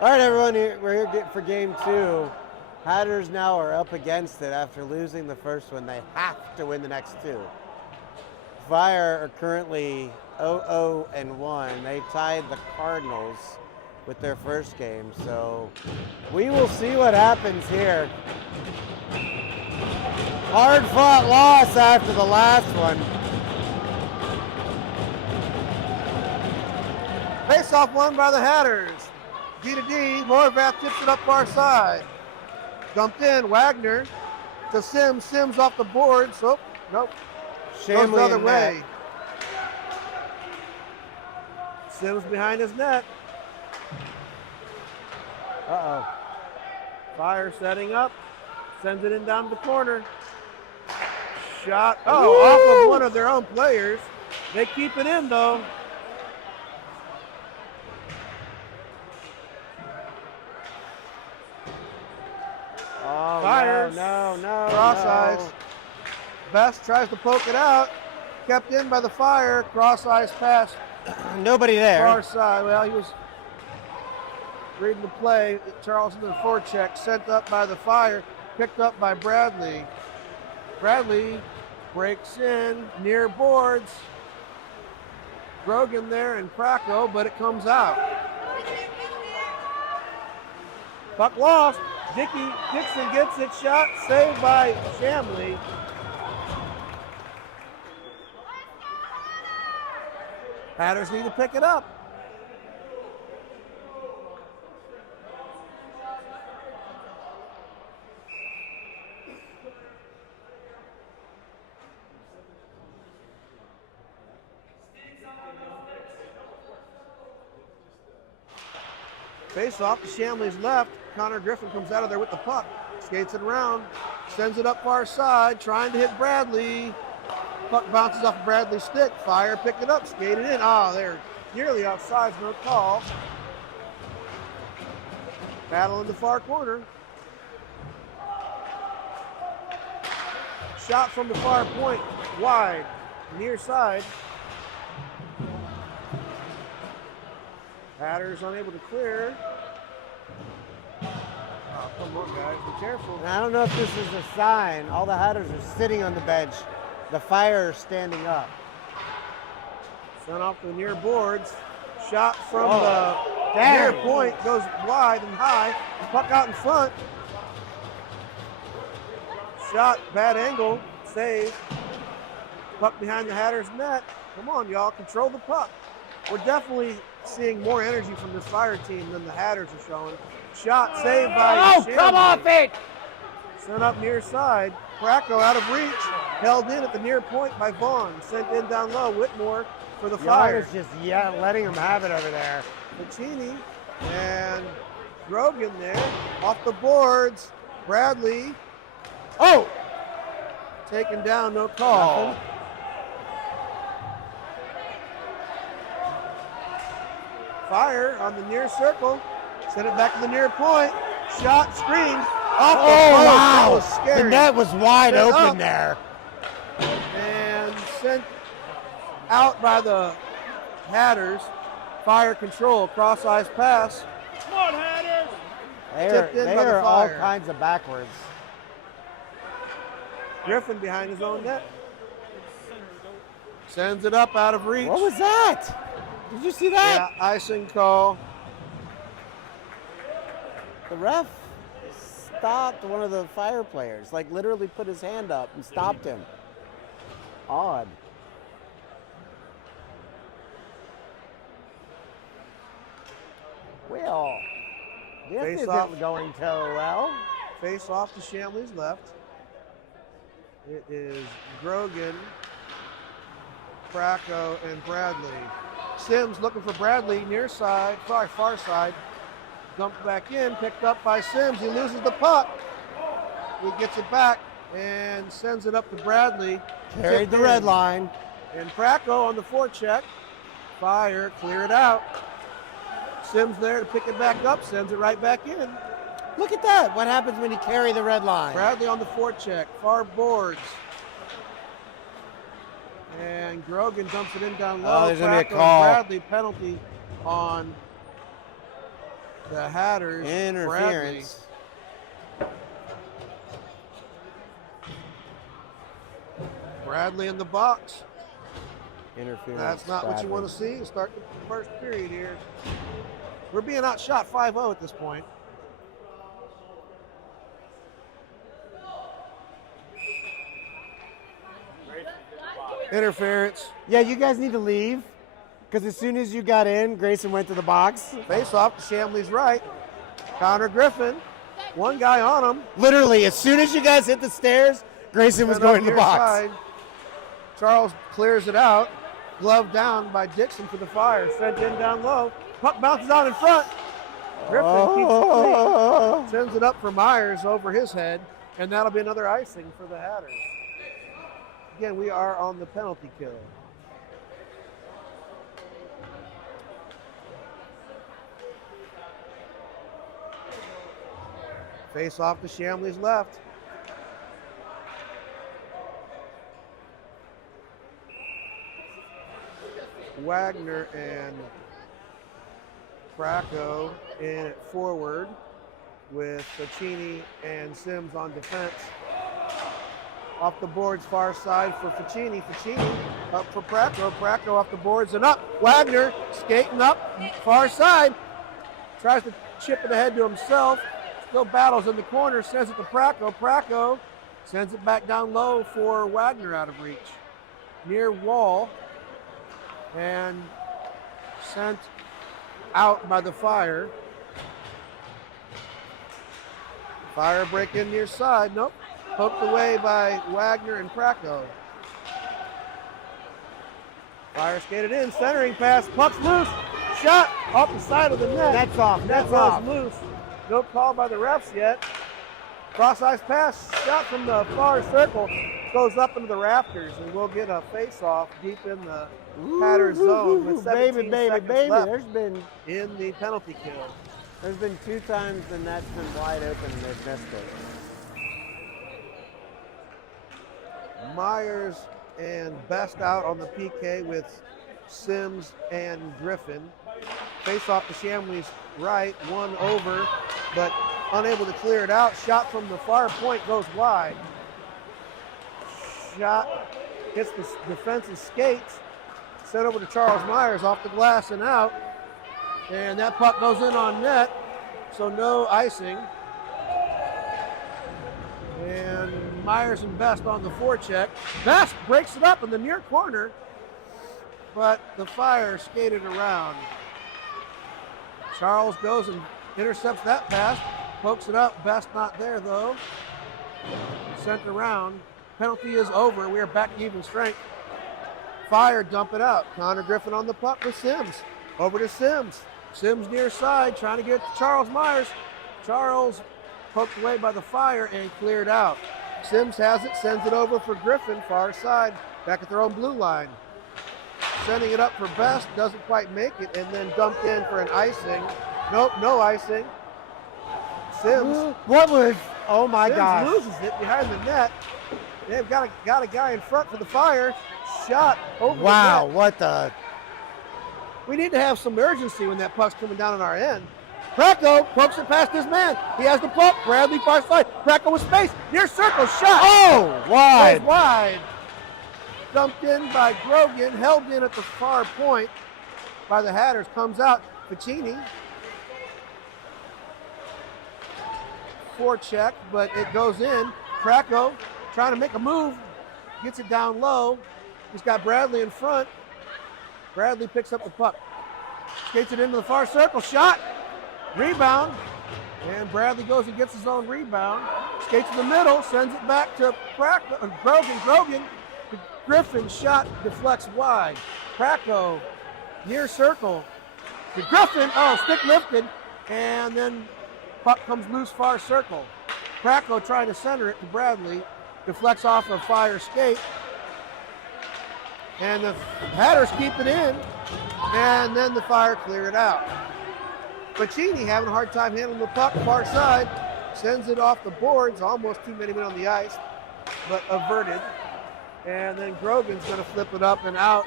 All right, everyone, we're here for game 2. Hatters now are up against it after losing the first one. They have to win the next 2. Fire are currently 0-0-1. They tied the Cardinals with their first game, so we will see what happens here. Hard-fought loss after the last one. Face-off won by the Hatters. D to D, Moorvath tips it up far side. Dumped in, Wagner to Sims. Sims off the board. So, nope. Goes the other way. Sims behind his net. Uh-oh. Fire setting up. Sends it in down the corner. Shot. Oh, Woo! Off of one of their own players. They keep it in, though. Oh, Fires. No. Cross eyes. Best tries to poke it out. Kept in by the Fire. Cross eyes pass. Nobody there. Far side. Well, he was reading the play. Charles in the forecheck. Sent up by the Fire. Picked up by Bradley. Bradley breaks in near boards. Grogan there and Krakow, but it comes out. Puck lost. Dixon gets it, shot, saved by Shamley. Hatters need to pick it up. Face off to Shamley's left. Connor Griffin comes out of there with the puck. Skates it around. Sends it up far side. Trying to hit Bradley. Puck bounces off Bradley's stick. Fire picked it up. Skated in. Oh, they're nearly offside. No call. Battle in the far corner. Shot from the far point. Wide. Near side. Hatters unable to clear. Oh, come on, guys. Be careful. I don't know if this is a sign. All the Hatters are sitting on the bench. The Fire are standing up. Sent off the near boards. Shot from the Damn. near point. Goes wide and high. Puck out in front. Shot, bad angle. Save. Puck behind the Hatters net. Come on, y'all. Control the puck. We're definitely seeing more energy from this Fire team than the Hatters are showing. Shot saved by Oh, come off it! Sent up near side. Krakow out of reach. Held in at the near point by Vaughn. Sent in down low. Whitmore for the Fire. Fire just letting them have it over there. Pacini and Grogan there. Off the boards. Bradley. Oh! Taken down, no call. Nothing. Fire on the near circle. Sent it back to the near point. Shot, screen. Off the Oh, post. That wow. was scary. The net was wide Sent open up. there. And sent out by the Hatters. Fire control. Cross eyes pass. Come on, Hatters! Tipped in They by the are all Fire. kinds of backwards. Griffin behind his own net. Sends it up out of reach. What was that? Did you see that? Yeah, icing call. The ref stopped one of the Fire players, like literally put his hand up and stopped him. Odd. Well, this Face isn't off. going so well. Face off to Shamley's left. It is Grogan, Krakow, and Bradley. Sims looking for Bradley near side, far side. Dumped back in, picked up by Sims. He loses the puck. He gets it back and sends it up to Bradley. Carried Tipped the in. red line. And Krakow on the forecheck. Fire, clear it out. Sims there to pick it back up, sends it right back in. Look at that. What happens when you carry the red line? Bradley on the forecheck, far boards. And Grogan dumps it in down low. Oh, there's gonna be a Krakow, call. Bradley penalty on The Hatters. Interference. Bradley in the box. Interference. That's not what you want to see. Start the first period here. We're being outshot 5-0 at this point. Interference. Yeah, you guys need to leave because as soon as you got in, Grayson went to the box. Face off to Chambly's right. Connor Griffin. One guy on him. Literally, as soon as you guys hit the stairs, Grayson was Sent going up to the near box. side. Charles clears it out. Glove down by Dixon for the Fire. Sent in down low. Puck bounces out in front. Griffin keeps it clean. Sends it up for Myers over his head. And that'll be another icing for the Hatters. Again, we are on the penalty kill. Face off to Chambly's left. Wagner and Bracco in at forward with Ficini and Sims on defense. Off the boards, far side for Ficini. Ficini up for Bracco. Bracco off the boards and up. Wagner skating up, far side. Tries to chip it ahead to himself. Still battles in the corner, sends it to Bracco. Bracco sends it back down low for Wagner out of reach. Near wall. And sent out by the Fire. Fire break in near side. Nope. Poked away by Wagner and Bracco. Fire skated in, centering pass, puck's loose, shot off the side of the net. That's off, that's Net goes off. loose. No call by the refs yet. Cross ice pass, shot from the far circle, goes up into the rafters, and we'll get a face-off deep in the Hatters zone with 17 seconds left There's been in the penalty kill. There's been 2 times the net's been wide open and they've missed it. Myers and Best out on the PK with Sims and Griffin. Face off to Chambly's right, one over, but unable to clear it out. Shot from the far point goes wide. Shot hits the defense's skates. Sent over to Charles Myers off the glass and out. And that puck goes in on net, so no icing. And Myers and Best on the forecheck. Best breaks it up in the near corner, but the Fire skated around. Charles goes and intercepts that pass, pokes it up. Best not there though. Sent around. Penalty is over. We are back to even strength. Fire dump it out. Connor Griffin on the puck with Sims. Over to Sims. Sims near side, trying to get it to Charles Myers. Charles poked away by the Fire and cleared out. Sims has it, sends it over for Griffin, far side, back at their own blue line. Sending it up for Best, doesn't quite make it, and then dumped in for an icing. Nope, no icing. Sims. What was? Oh my Sims gosh! loses it behind the net. They've got a guy in front for the Fire. Shot over Wow! the net. What the? We need to have some urgency when that puck's coming down on our end. Bracco pokes it past his man. He has the puck. Bradley far side. Bracco with space. Near circle. Shot. Oh, wide! Goes wide. Dumped in by Grogan. Held in at the far point by the Hatters. Comes out. Ficini. Forecheck, but it goes in. Bracco trying to make a move. Gets it down low. He's got Bradley in front. Bradley picks up the puck. Skates it into the far circle. Shot. Rebound. And Bradley goes and gets his own rebound. Skates in the middle. Sends it back to Grogan. Grogan. Griffin shot deflects wide. Bracco near circle to Griffin. Oh, stick lifted. And then puck comes loose far circle. Bracco trying to center it to Bradley. Deflects off a Fire skate. And the Hatters keep it in. And then the Fire clear it out. Ficini having a hard time handling the puck far side. Sends it off the boards. Almost too many men on the ice, but averted. And then Grogan's going to flip it up and out.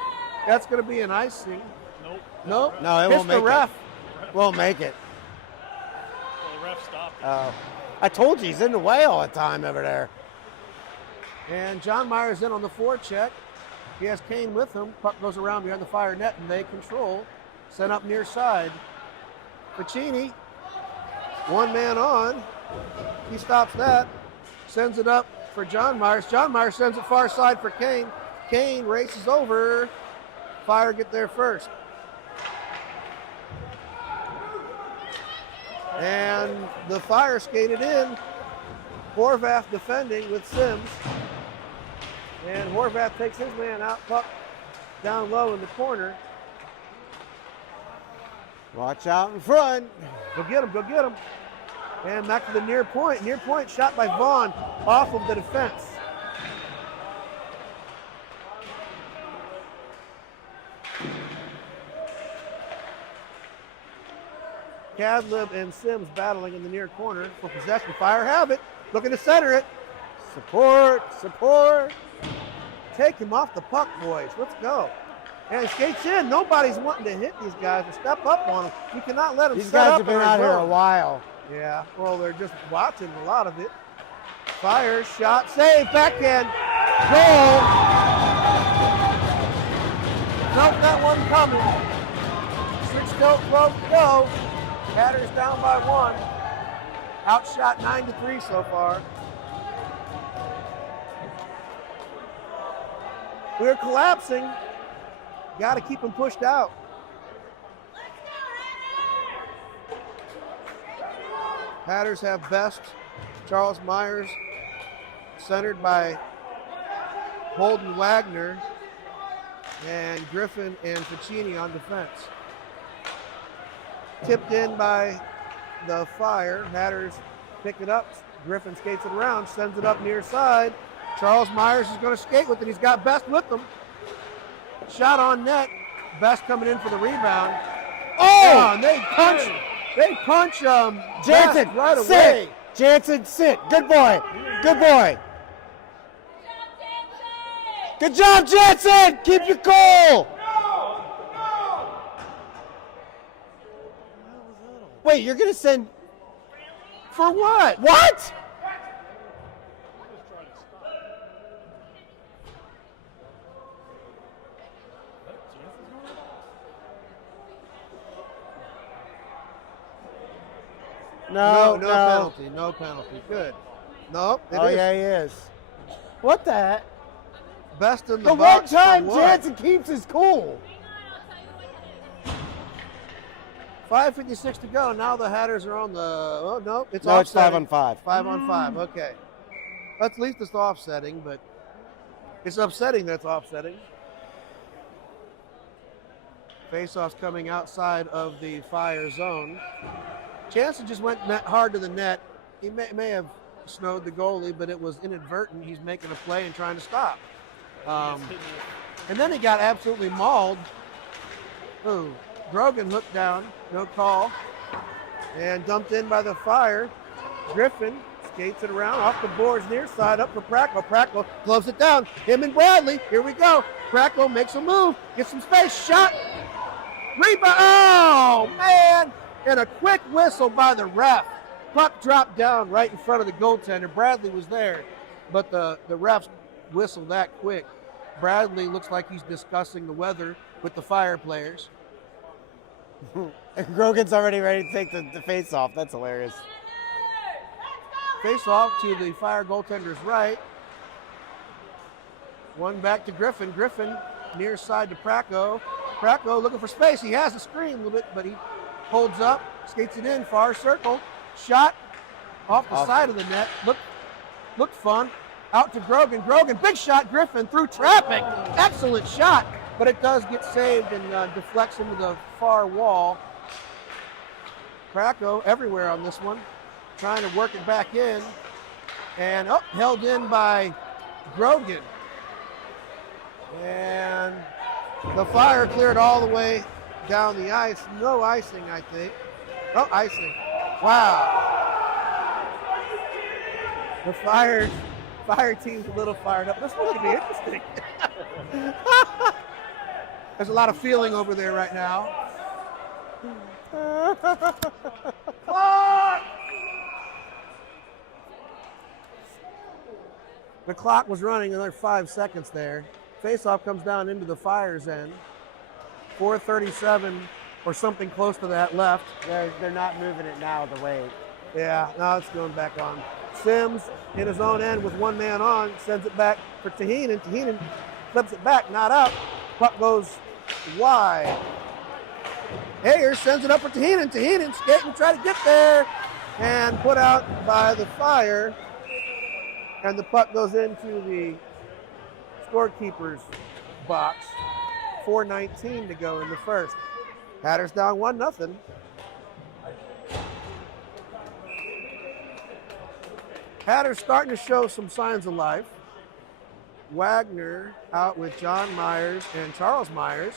That's going to be an icing. Nope. Nope. No, it Hits won't make the ref. it. Won't make it. Oh, I told you he's in the way all the time over there. And John Myers in on the forecheck. He has Kane with him. Puck goes around behind the Fire net, and they control. Sent up near side. Pacini, one man on. He stops that. Sends it up for John Myers. John Myers sends it far side for Kane. Kane races over. Fire get there first. And the Fire skated in. Horvath defending with Sims. And Horvath takes his man out, puck down low in the corner. Watch out in front. Go get him, go get him. And back to the near point. Near point shot by Vaughn off of the defense. Kadlib and Sims battling in the near corner for possession. Fire have it. Looking to center it. Support, support. Take him off the puck, boys. Let's go. And he skates in. Nobody's wanting to hit these guys or step up on them. You cannot let them These set guys up have been in our out here a zone. while. Yeah, well, they're just watching a lot of it. Fire, shot, save, backhand, goal. Felt that one coming. 6-12 to go. Hatters down by 1. Outshot 9-3 so far. We're collapsing. Got to keep them pushed out. Hatters have Best, Charles Myers, centered by Holden Wagner, and Griffin and Ficini on defense. Tipped in by the Fire. Hatters pick it up. Griffin skates it around, sends it up near side. Charles Myers is going to skate with it. He's got Best with him. Shot on net. Best coming in for the rebound. Oh, and they punch Jansen, Best right away. sit. Jansen, sit. Good boy. Good boy. Good job, Jansen. Keep your cool. Wait, you're going to send... For what? What? No penalty. No penalty. Good. Nope. Oh, yeah, he is. What the heck? Best in the The one box. time for what? Jansen keeps his cool. 5:56 to go. Now the Hatters are on the. Oh no, it's No, it's offsetting. 5-on-5. 5-on-5. Okay. At least it's offsetting, but it's upsetting that it's offsetting. Faceoff's coming outside of the Fire zone. Jansen just went hard to the net. He may have snowed the goalie, but it was inadvertent. He's making a play and trying to stop. And then he got absolutely mauled. Ooh, Grogan hooked down, no call. And dumped in by the Fire. Griffin skates it around off the boards near side up for Prackle. Prackle gloves it down. Him and Bradley. Here we go. Prackle makes a move. Gets some space. Shot. Rebound. Oh, man. And a quick whistle by the ref. Puck dropped down right in front of the goaltender. Bradley was there, but the refs whistled that quick. Bradley looks like he's discussing the weather with the Fire players. And Grogan's already ready to take the face off. That's hilarious. Face off to the Fire goaltender's right. One back to Griffin. Griffin near side to Praco. Praco looking for space. He has a screen a little bit, but he holds up, skates it in, far circle. Shot off the side of the net. Looked fun. Out to Grogan. Grogan, big shot. Griffin through traffic. Excellent shot, but it does get saved and deflects into the far wall. Praco everywhere on this one, trying to work it back in, and held in by Grogan. And the Fire cleared all the way down the ice. No icing, I think. Oh, icing. Wow. The Fire team's a little fired up. This one's going to be interesting. There's a lot of feeling over there right now. The clock was running another 5 seconds there. Faceoff comes down into the Fire's end. 4:37 or something close to that left. They're not moving it now the way. Yeah, now it's going back on. Sims in his own end with one man on, sends it back for Tahinen. Tahinen flips it back, not out. Puck goes wide. Ayers sends it up for Tahinen. Tahinen skating, try to get there, and put out by the Fire. And the puck goes into the scorekeeper's box. 4:19 to go in the first. Hatters down 1-0. Hatters starting to show some signs of life. Wagner out with John Myers and Charles Myers.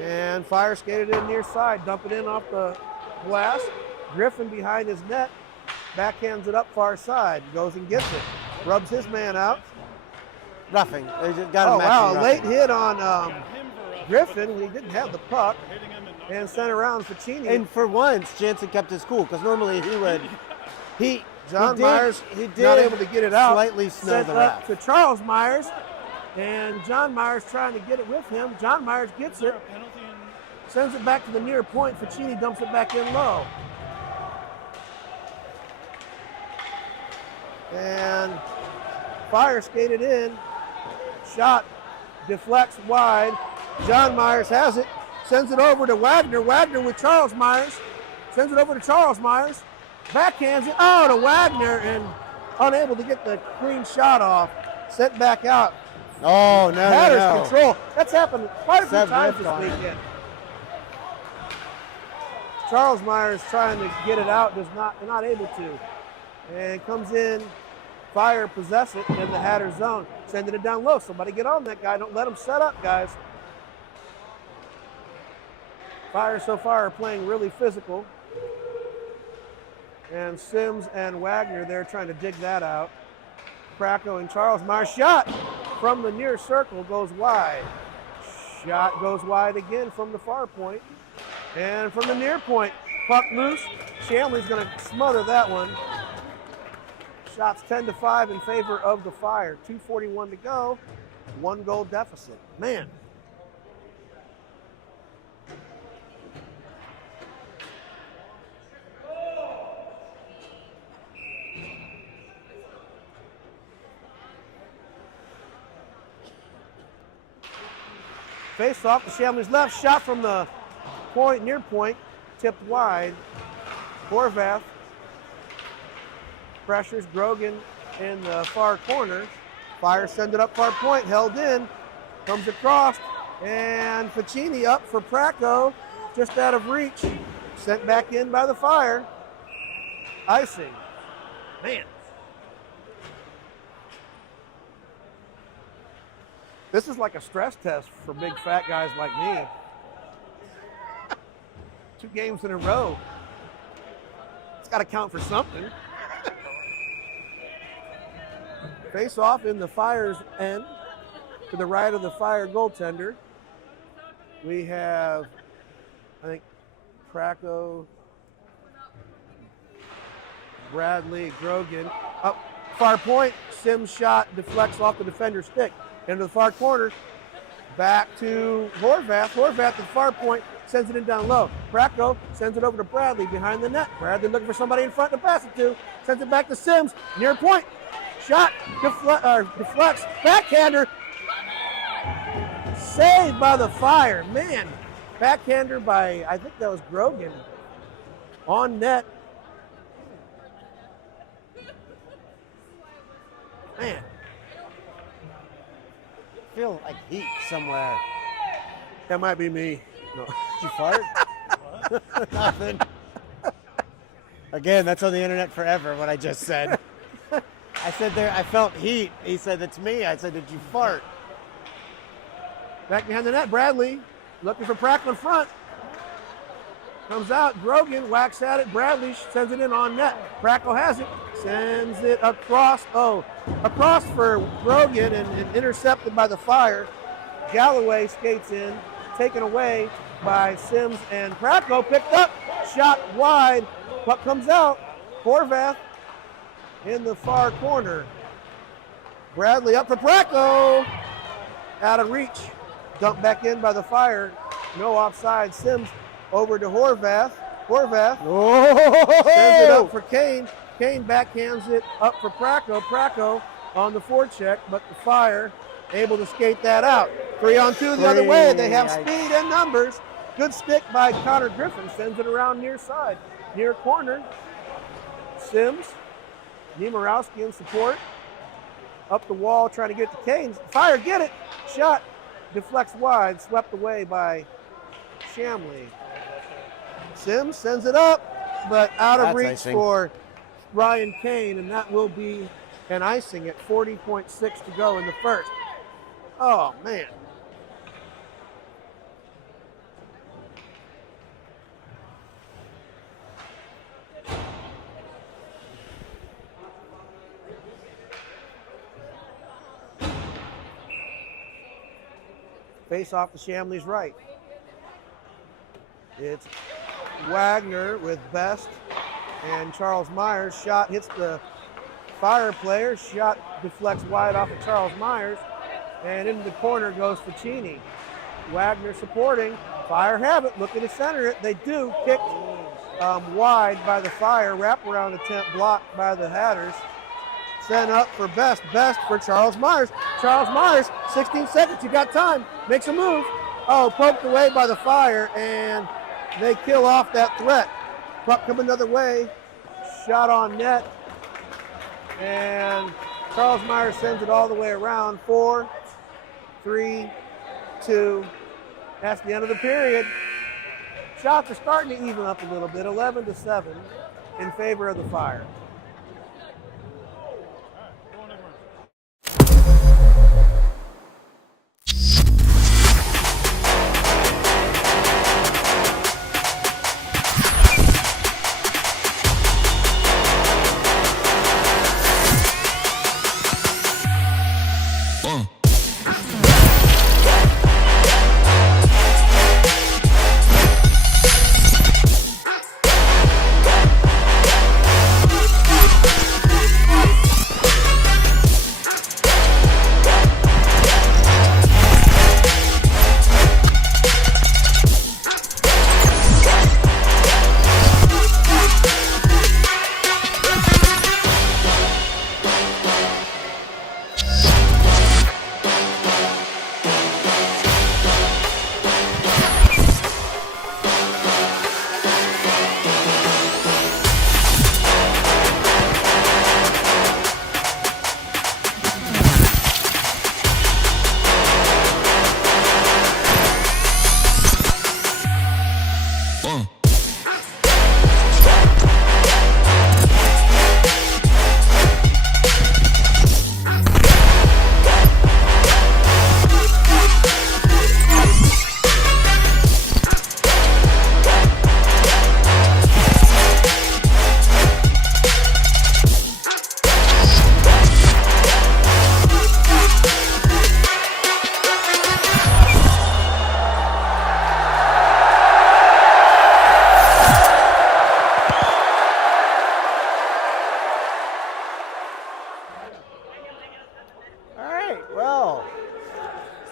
And Fire skated in near side, dump it in off the glass. Griffin behind his net, backhands it up far side, goes and gets it. Rubs his man out. Roughing. They just got him. Oh, wow, roughing. late hit on Griffin when he didn't have the puck. And sent around Ficini. And for once, Jansen kept his cool, because normally he would. John did, Myers he did not able to get it out. Slightly snow Sent the up ref. to Charles Myers, and John Myers trying to get it with him. John Myers gets it, sends it back to the near point. Ficini dumps it back in low. And Fire skated in, shot deflects wide. John Myers has it, sends it over to Wagner. Wagner with Charles Myers, sends it over to Charles Myers. Backhands it to Wagner and unable to get the clean shot off. Sent back out. Oh, no, Hatters no. control. That's happened quite a few Seth times Riff this on it. weekend. Charles Myers trying to get it out, not able to. And comes in, Fire possess it in the Hatter zone. Sending it down low. Somebody get on that guy. Don't let him set up, guys. Fire so far are playing really physical. And Sims and Wagner there trying to dig that out. Krakow and Charles Myers shot from the near circle goes wide. Shot goes wide again from the far point. And from the near point, puck loose. Shanley's going to smother that one. Shots 10-5 in favor of the Fire. 2:41 to go. 1 goal deficit. Man. Face off to Shamley's left, shot from the point, near point, tipped wide. Horvath pressures Grogan in the far corner. Fire send it up far point, held in, comes across, and Ficini up for Praco, just out of reach. Sent back in by the Fire. Icing. Man. This is like a stress test for big fat guys like me. 2 games in a row. It's got to count for something. Face off in the Fire's end to the right of the Fire goaltender. We have, I think, Krakow, Bradley, Grogan. Up far point, Sims shot deflects off the defender's stick. Into the far corner, back to Horvath. Horvath at the far point, sends it in down low. Krakow sends it over to Bradley behind the net. Bradley looking for somebody in front to pass it to. Sends it back to Sims, near point. Shot, deflects, backhander. Saved by the Fire. Man, backhander by, I think that was Grogan. On net. Man. I feel like heat somewhere. That might be me. No. Did you fart? Nothing. Again, that's on the internet forever, what I just said. I said there, I felt heat. He said, that's me. I said, did you fart? Back behind the net, Bradley looking for Prack in front. Comes out, Grogan whacks at it. Bradley sends it in on net. Prackle has it, sends it across. Across for Grogan and intercepted by the Fire. Galloway skates in, taken away by Sims and Prackle. Picked up, shot wide. Puck comes out. Horvath in the far corner. Bradley up for Pracko. Out of reach. Dumped back in by the Fire. No offside. Sims over to Horvath. Horvath sends it up for Kane. Kane backhands it up for Pracko. Pracko on the forecheck, but the Fire able to skate that out. 3-on-2 the other way. They have speed and numbers. Good stick by Connor Griffin. Sends it around near side. Near corner. Sims. Niemirowski in support. Up the wall trying to get to Kane. Fire, get it. Shot. Deflects wide. Swept away by Shamley. Sims sends it up, but out of reach for Ryan Kane, and that will be an icing at 40.6 to go in the first. Oh, man. Face off to Shamley's right. It's Wagner with Best and Charles Myers. Shot hits the Fire player. Shot deflects wide off of Charles Myers. And into the corner goes Ficini. Wagner supporting. Fire have it. Looking to center it. They do. Kicked wide by the Fire. Wraparound attempt blocked by the Hatters. Sent up for Best. Best for Charles Myers. Charles Myers, 16 seconds. You got time. Makes a move. Oh, poked away by the Fire, and they kill off that threat. Puck coming another way. Shot on net. And Charles Myers sends it all the way around. 4, 3, 2. That's the end of the period. Shots are starting to even up a little bit. 11-7 in favor of the Fire.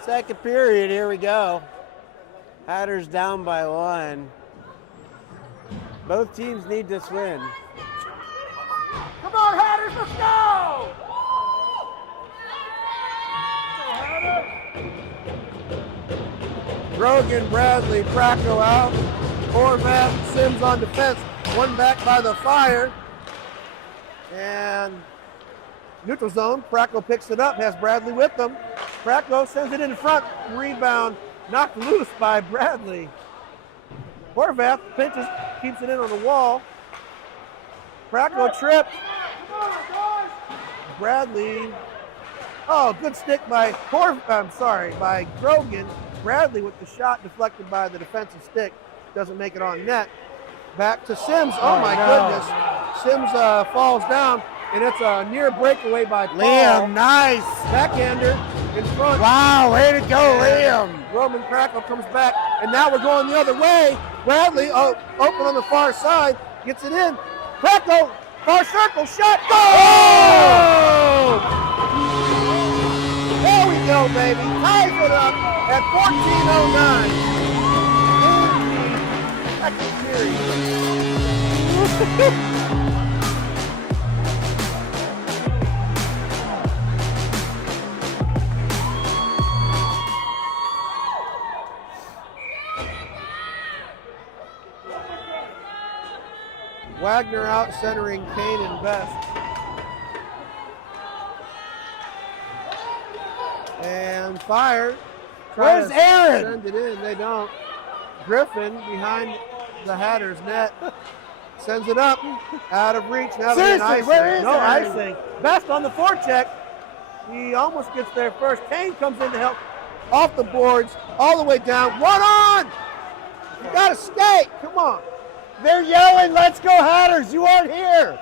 Second period, here we go. Hatters down by 1. Both teams need this win. Come on, Hatters, let's go! Grogan, Bradley, Pracko out. Horvath, Sims on defense. One back by the Fire. And neutral zone. Pracko picks it up, has Bradley with them. Pracko sends it in front. Rebound knocked loose by Bradley. Horvath pinches, keeps it in on the wall. Pracko tripped. Bradley. Oh, good stick by by Grogan. Bradley with the shot deflected by the defensive stick. Doesn't make it on net. Back to Sims. Oh my goodness. Sims falls down, and it's a near breakaway by Paul. Liam, nice. Backhander in front. Wow, way to go, Liam. Roman Pracko comes back, and now we're going the other way. Bradley open on the far side, gets it in. Pracko Far circle, shot, goal! There we go, baby. Ties it up at 14:09 in the second period. Wagner out centering Kane and Best. And Fire. Where's Aaron? Send it in. They don't. Griffin behind the Hatters net. Sends it up. Out of reach. Now Seriously, icing. where is no Aaron? icing. Best on the forecheck. He almost gets there first. Kane comes in to help. Off the boards. All the way down. One on. You got to skate. Come on. They're yelling, let's go Hatters, you aren't here.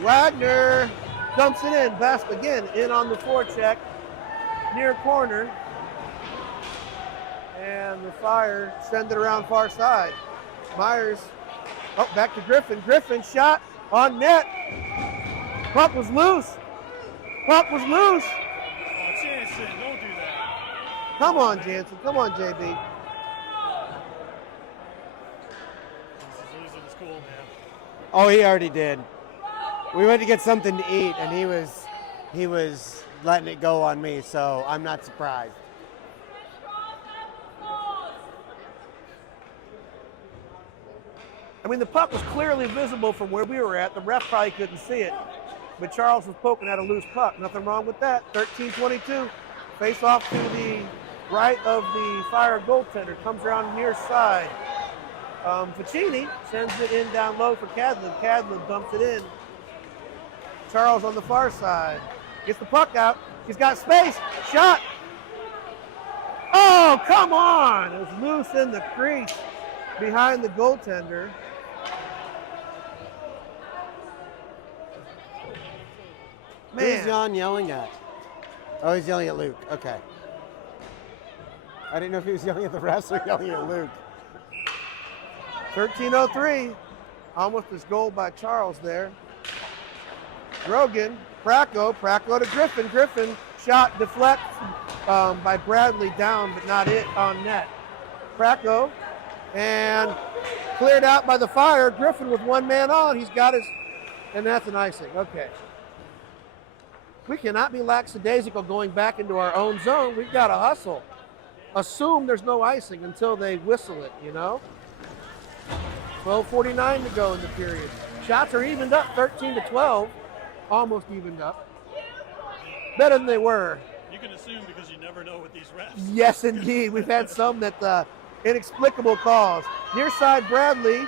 Wagner dumps it in. Best again in on the forecheck. Near corner. And the Fire send it around far side. Myers, oh, back to Griffin. Griffin shot on net. Puck was loose. Puck was loose. Oh, Jansen, don't do that. Come on, Jansen. Come on, JB. This is losing his cool, man. Oh, he already did. We went to get something to eat, and he was letting it go on me, so I'm not surprised. I mean, the puck was clearly visible from where we were at. The ref probably couldn't see it. But Charles was poking at a loose puck. Nothing wrong with that. 13-22. Face off to the right of the Fire goaltender. Comes around near side. Ficini sends it in down low for Cadlin. Cadlin dumps it in. Charles on the far side. Gets the puck out. He's got space. Shot. Oh, come on. It was loose in the crease behind the goaltender. Who's Jan yelling at? Oh, he's yelling at Luke. Okay. I didn't know if he was yelling at the refs or yelling at Luke. 13:03. Almost his goal by Charles there. Grogan, Praco to Griffin. Griffin shot deflect by Bradley down, but not it on net. Praco and cleared out by the Fire. Griffin with one man on. He's got his, and that's an icing. Okay. We cannot be lackadaisical going back into our own zone. We've got to hustle. Assume there's no icing until they whistle it, you know? 12:49 to go in the period. Shots are evened up, 13-12. Almost evened up. Better than they were. You can assume because you never know with these refs. Yes, indeed. We've had some that inexplicable calls. Near side, Bradley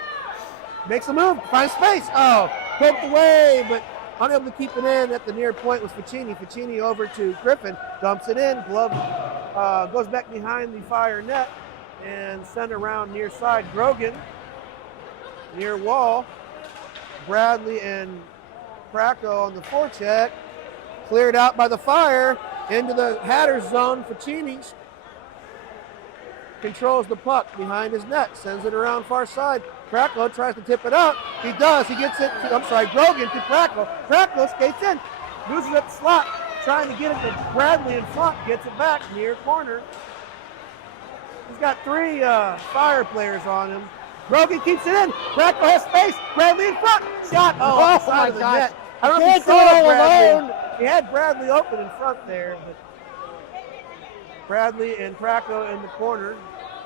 makes a move, finds space. Oh, poked away, but unable to keep it in at the near point was Ficini. Ficini over to Griffin, dumps it in. Glove goes back behind the Fire net and sent around near side. Grogan, near wall. Bradley and Praco on the forecheck. Cleared out by the Fire into the Hatters zone. Ficini controls the puck behind his net, sends it around far side. Praco tries to tip it out. He does. He gets it to, Grogan to Praco. Praco skates in, loses it slot, trying to get it to Bradley in front, gets it back near corner. He's got three Fire players on him. Grogan keeps it in. Praco has space. Bradley in front. Shot. Oh, side of the net. I don't know if he saw it alone. He had Bradley open in front there, but Bradley and Praco in the corner.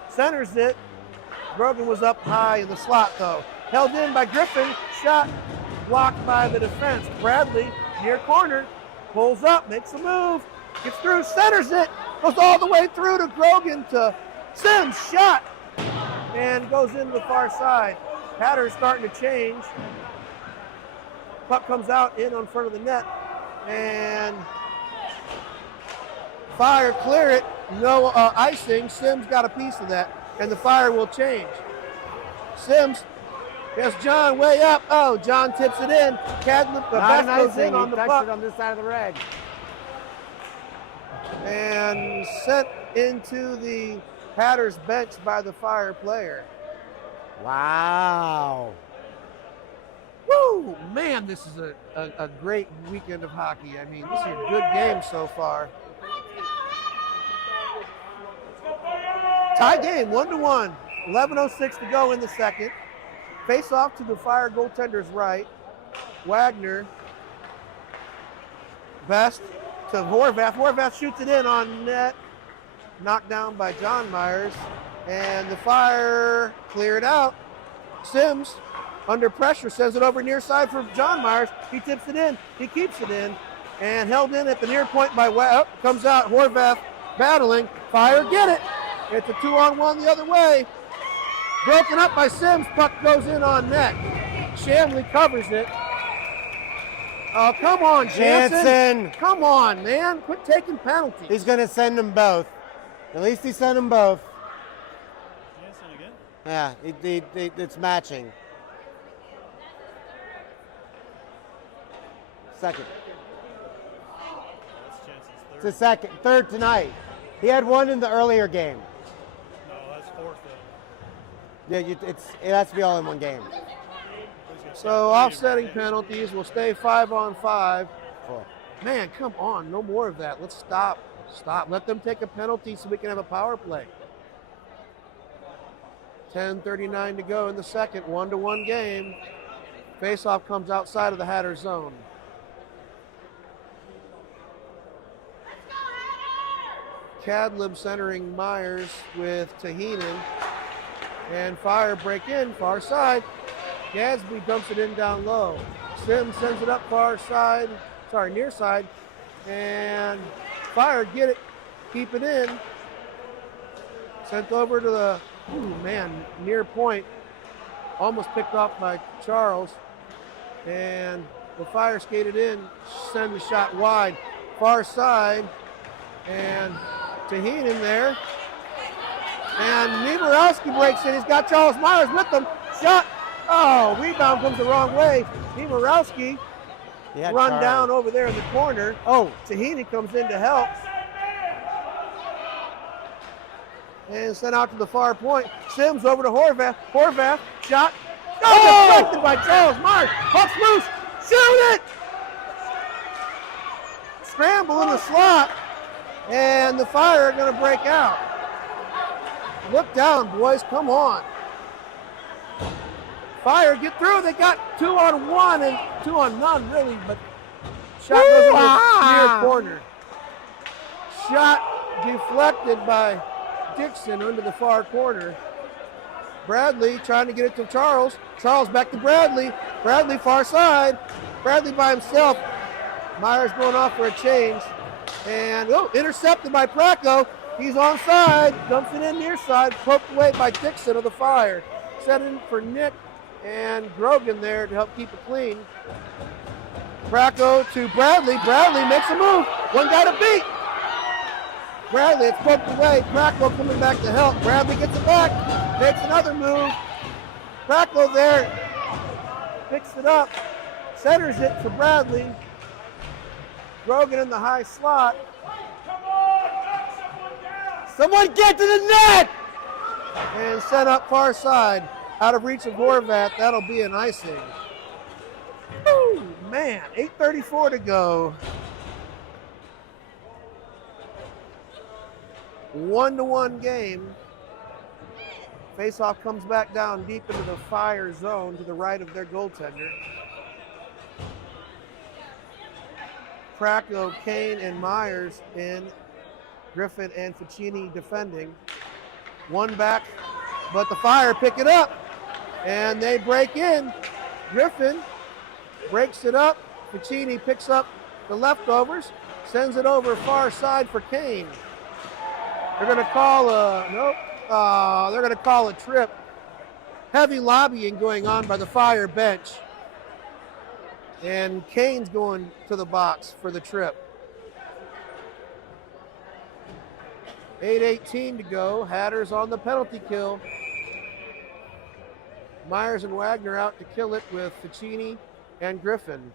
Centers it. Grogan was up high in the slot, though. Held in by Griffin. Shot blocked by the defense. Bradley, near corner, pulls up, makes a move, gets through, centers it, goes all the way through to Grogan to Sims. Shot, and goes into the far side. Hatters starting to change. Puck comes out in on front of the net, and Fire clear it. No icing. Sims got a piece of that, and the Fire will change. Sims has John way up. Oh, John tips it in. Cadlin, the Not back goes icing. in on He the touched puck. it on this side of the red. And sent into the Hatters bench by the Fire player. Wow. Whew, man, this is a great weekend of hockey. I mean, this is a good game so far. Tie game, 1-1. 11:06 to go in the second. Face off to the Fire goaltender's right. Wagner. Best to Horvath. Horvath shoots it in on net. Knocked down by John Myers. And the Fire clear it out. Sims, under pressure, sends it over near side for John Myers. He tips it in. He keeps it in. And held in at the near point by comes out Horvath battling. Fire get it. It's a 2-on-1 the other way. Broken up by Sims. Puck goes in on net. Shanley covers it. Oh, come on, Jansen. Come on, man. Quit taking penalties. He's going to send them both. At least he sent them both. Jansen again? Yeah, it's matching. Second. That's Jansen's It's third. a second. Third tonight. He had one in the earlier game. No, that's fourth though. Yeah, it has to be all in one game. He's got So offsetting penalties will stay 5-on-5. Four. Man, come on. No more of that. Let's stop. Stop. Let them take a penalty so we can have a power play. 10:39 to go in the second. 1-1 game. Faceoff comes outside of the Hatter zone. Cadlib centering Myers with Tahinen. And Fire break in, far side. Gadsby dumps it in down low. Sims sends it up near side. And Fire get it, keep it in. Sent over to the, near point. Almost picked off by Charles. And the Fire skated in, send the shot wide. Far side. And Tahinen there. And Niemirowski breaks in. He's got Charles Myers with him. Shot. Oh, rebound comes the wrong way. Niemirowski Yeah, run Charles. down over there in the corner. Oh, Tahini comes in to help. And sent out to the far point. Sims over to Horvath. Horvath, shot. Oh, deflected by Charles Myers. Puck's loose. Shoot it! Scramble in the slot. And the Fire are going to break out. Look down, boys. Come on. Fire, get through. They got 2-on-1 and 2-on-none, really, but shot goes in the near corner. Shot deflected by Dixon under the far corner. Bradley trying to get it to Charles. Charles back to Bradley. Bradley far side. Bradley by himself. Myers going off for a change. And intercepted by Praco. He's onside. Dumps it in near side. Poked away by Dixon of the Fire. Set in for Nick and Grogan there to help keep it clean. Praco to Bradley. Bradley makes a move. One guy to beat. Bradley, it's poked away. Praco coming back to help. Bradley gets it back. Makes another move. Praco there. Picks it up. Centers it for Bradley. Grogan in the high slot. someone get to the net! And sent up far side. Out of reach of Horvath. That'll be an icing. Woo, man, 8:34 to go. 1-1 game. Faceoff comes back down deep into the Fire zone to the right of their goaltender. Praco, Kane, and Myers in. Griffin and Ficini defending. One back, but the Fire pick it up. And they break in. Griffin breaks it up. Ficini picks up the leftovers. Sends it over far side for Kane. They're going to call they're going to call a trip. Heavy lobbying going on by the Fire bench. And Kane's going to the box for the trip. 8:18 to go. Hatters on the penalty kill. Myers and Wagner out to kill it with Ficini and Griffin.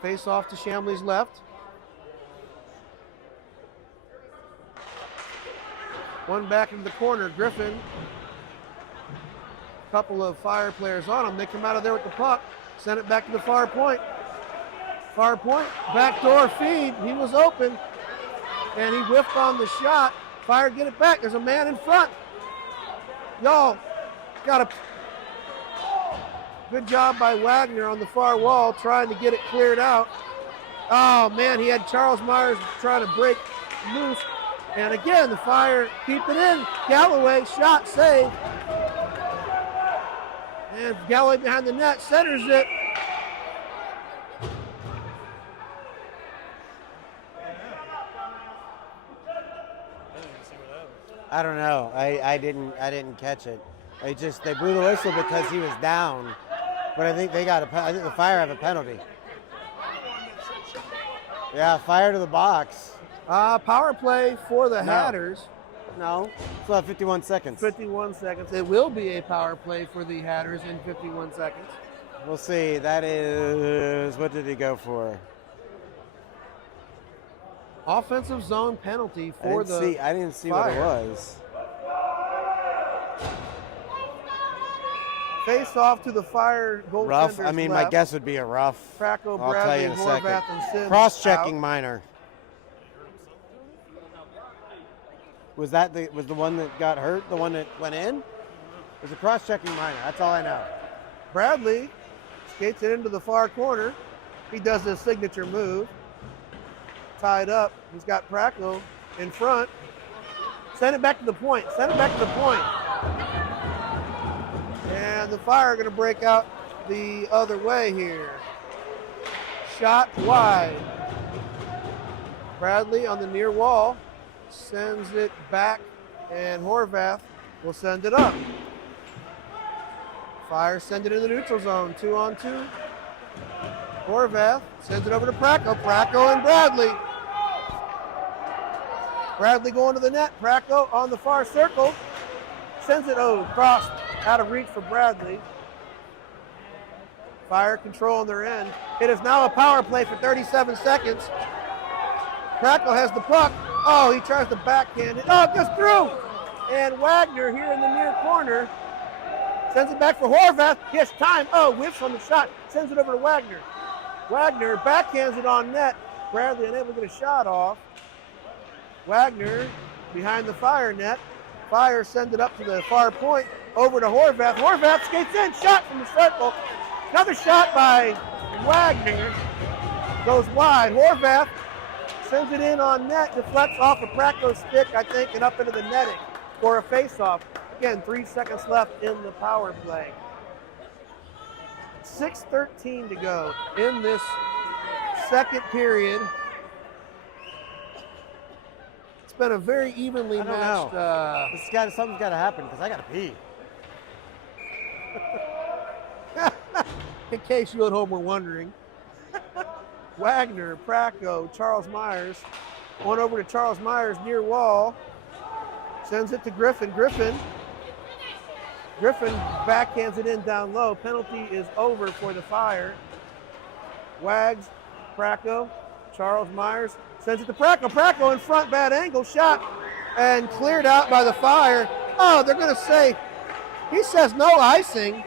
Face off to Chambly's left. One back into the corner. Griffin. Couple of Fire players on him. They come out of there with the puck. Send it back to the far point. Far point. Backdoor feed. He was open. And he whiffed on the shot. Fire get it back. There's a man in front. Y'all got a good job by Wagner on the far wall trying to get it cleared out. Oh man, he had Charles Myers trying to break loose. And again, the Fire keep it in. Galloway shot save. And Galloway behind the net centers it. I don't know. I didn't catch it. They blew the whistle because he was down. But I think I think the Fire have a penalty. Yeah, fire to the box. Power play for the No. Hatters. No, still have 51 seconds. 51 seconds. It will be a power play for the Hatters in 51 seconds. We'll see. That is, what did he go for? Offensive zone penalty for I didn't see what it Fire. was. Face off to the Fire goaltenders Rough. I mean, my left. guess would be a rough. Krakow, I'll tell Bradley, you in a Horvath, second. and Sims Cross-checking out. minor. Was that the one that got hurt? The one that went in? It was a cross-checking minor. That's all I know. Bradley skates it into the far corner. He does his signature move. Tied up. He's got Praco in front. Send it back to the point. Send it back to the point. And the Fire are going to break out the other way here. Shot wide. Bradley on the near wall sends it back, and Horvath will send it up. Fire send it in the neutral zone, 2-on-2. Horvath sends it over to Praco. Praco and Bradley. Bradley going to the net. Praco on the far circle. Sends it crossed out of reach for Bradley. Fire control on their end. It is now a power play for 37 seconds. Praco has the puck. Oh, he tries to backhand it. Oh, it goes through. And Wagner here in the near corner sends it back for Horvath. He has time. Oh, whiffs on the shot. Sends it over to Wagner. Wagner backhands it on net. Bradley unable to get a shot off. Wagner behind the Fire net. Fire sends it up to the far point. Over to Horvath. Horvath skates in. Shot from the circle. Another shot by Wagner. Goes wide. Horvath sends it in on net. Deflects off a Praco's stick, I think, and up into the netting for a face-off. Again, 3 seconds left in the power play. 6:13 to go in this second period. It's been a very evenly I don't matched. Something's got to happen because I got to pee. In case you at home were wondering. Wagner, Praco, Charles Myers. One over to Charles Myers near wall. Sends it to Griffin. Griffin backhands it in down low. Penalty is over for the Fire. Wags, Praco, Charles Myers. Sends it to Praco. Praco in front, bad angle, shot, and cleared out by the Fire. Oh, they're going to say, he says no icing.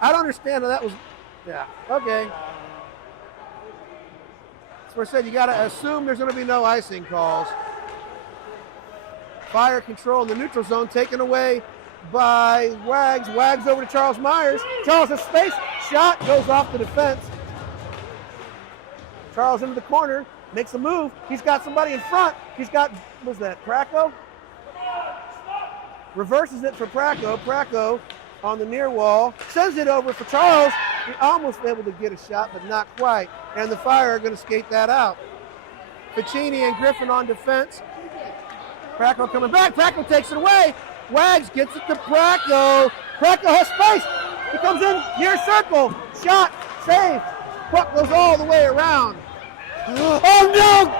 I don't understand how that was, yeah, okay. That's what I said, you got to assume there's going to be no icing calls. Fire control in the neutral zone, taken away by Wags. Wags over to Charles Myers. Charles has space, shot, goes off the defense. Charles into the corner, makes a move. He's got somebody in front. He's got, what was that, Praco? Reverses it for Praco. Praco on the near wall, sends it over for Charles. He almost able to get a shot, but not quite. And the Fire are going to skate that out. Piccini and Griffin on defense. Praco coming back. Praco takes it away. Wags gets it to Praco. Praco has space. He comes in near circle. Shot, save. Puck goes all the way around. Oh no!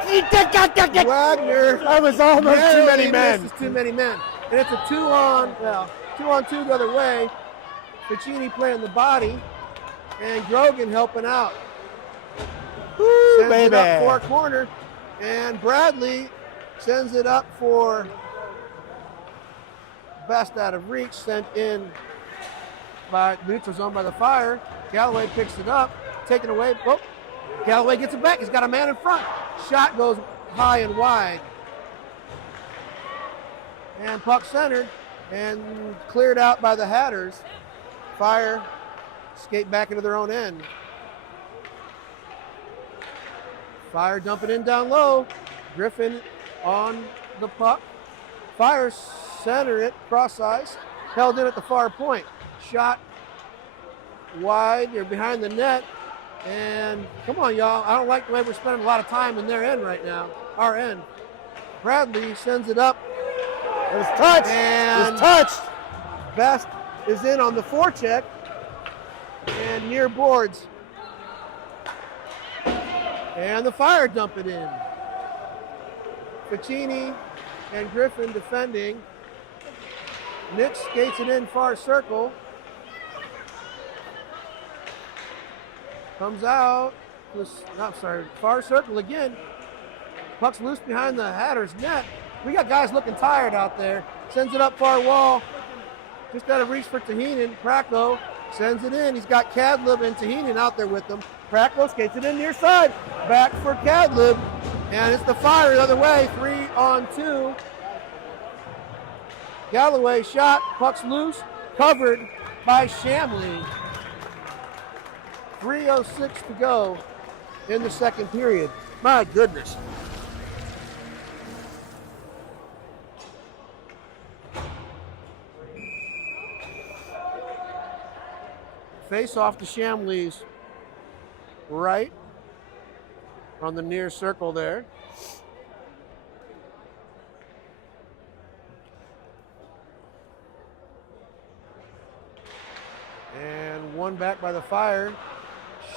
Wagner. That was almost too many men. Misses too many men. And it's a 2-on-2 the other way. Piccini playing the body. And Grogan helping out. Woo, Sends baby. it up far corner. And Bradley sends it up for Best out of reach, sent in by neutral zone by the Fire. Galloway picks it up, taken away. Oh, Galloway gets it back. He's got a man in front. Shot goes high and wide. And puck centered and cleared out by the Hatters. Fire skate back into their own end. Fire dumping in down low. Griffin on the puck. Fire center it, cross ice. Held in at the far point. Shot wide, they're behind the net. And come on, y'all. I don't like the way we're spending a lot of time in their end right now. Our end. Bradley sends it up. It was touched. And it was touched. Best is in on the forecheck and near boards. And the Fire dump it in. Ficini and Griffin defending. Nick skates it in far circle. Comes out. Far circle again. Puck's loose behind the Hatters net. We got guys looking tired out there. Sends it up far wall. Just out of reach for Tahinen. Praco sends it in. He's got Kadlib and Tahinen out there with him. Praco skates it in near side. Back for Kadlib. And it's the Fire the other way. 3-on-2. Galloway shot. Puck's loose. Covered by Shamley. 3:06 to go in the second period. My goodness. Face off to Shamley's right on the near circle there. And one back by the Fire.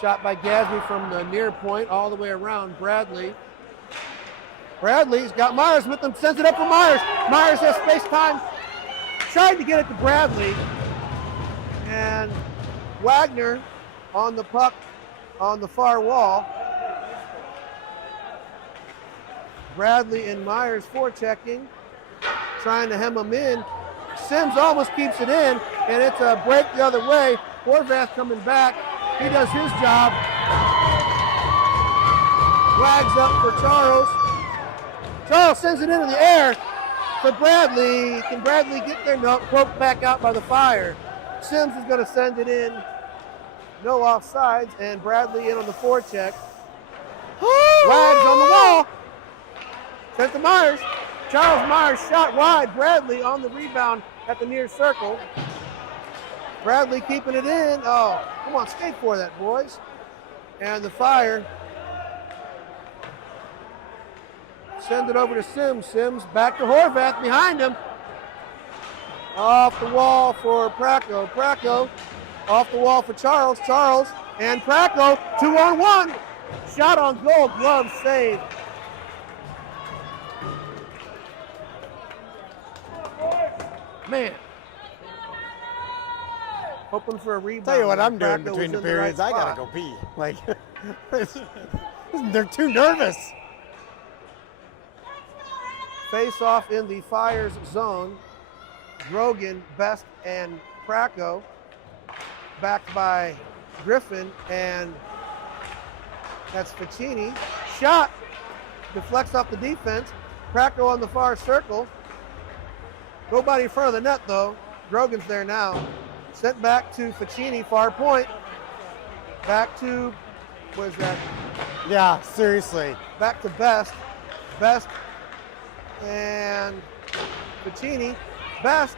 Shot by Gadsby from the near point all the way around. Bradley's got Myers with him, sends it up for Myers. Myers has space time. Tried to get it to Bradley. And Wagner on the puck on the far wall. Bradley and Myers forechecking, trying to hem him in. Sims almost keeps it in, and it's a break the other way. Horvath coming back. He does his job. Flags up for Charles. Charles sends it into the air for Bradley. Can Bradley get there? No, poked back out by the Fire. Sims is going to send it in. No offsides, and Bradley in on the forecheck. Wags on the wall. Sent to Myers. Charles Myers shot wide. Bradley on the rebound at the near circle. Bradley keeping it in. Oh, come on, skate for that, boys. And the Fire send it over to Sims. Sims back to Horvath behind him. Off the wall for Praco. Praco off the wall for Charles. Charles and Praco 2-on-1. Shot on goal. Glove save. Man. Hoping for a rebound. Tell you what I'm doing Praco between the was in right periods. I gotta spot. go pee. Like, they're too nervous. Face off in the Fire's zone. Grogan, Best, and Praco. Backed by Griffin, and that's Ficini. Shot. Deflects off the defense. Praco on the far circle. Nobody in front of the net, though. Grogan's there now. Sent back to Ficini, far point. Back to, what is that? Yeah, seriously. Back to Best. Best and Ficini. Best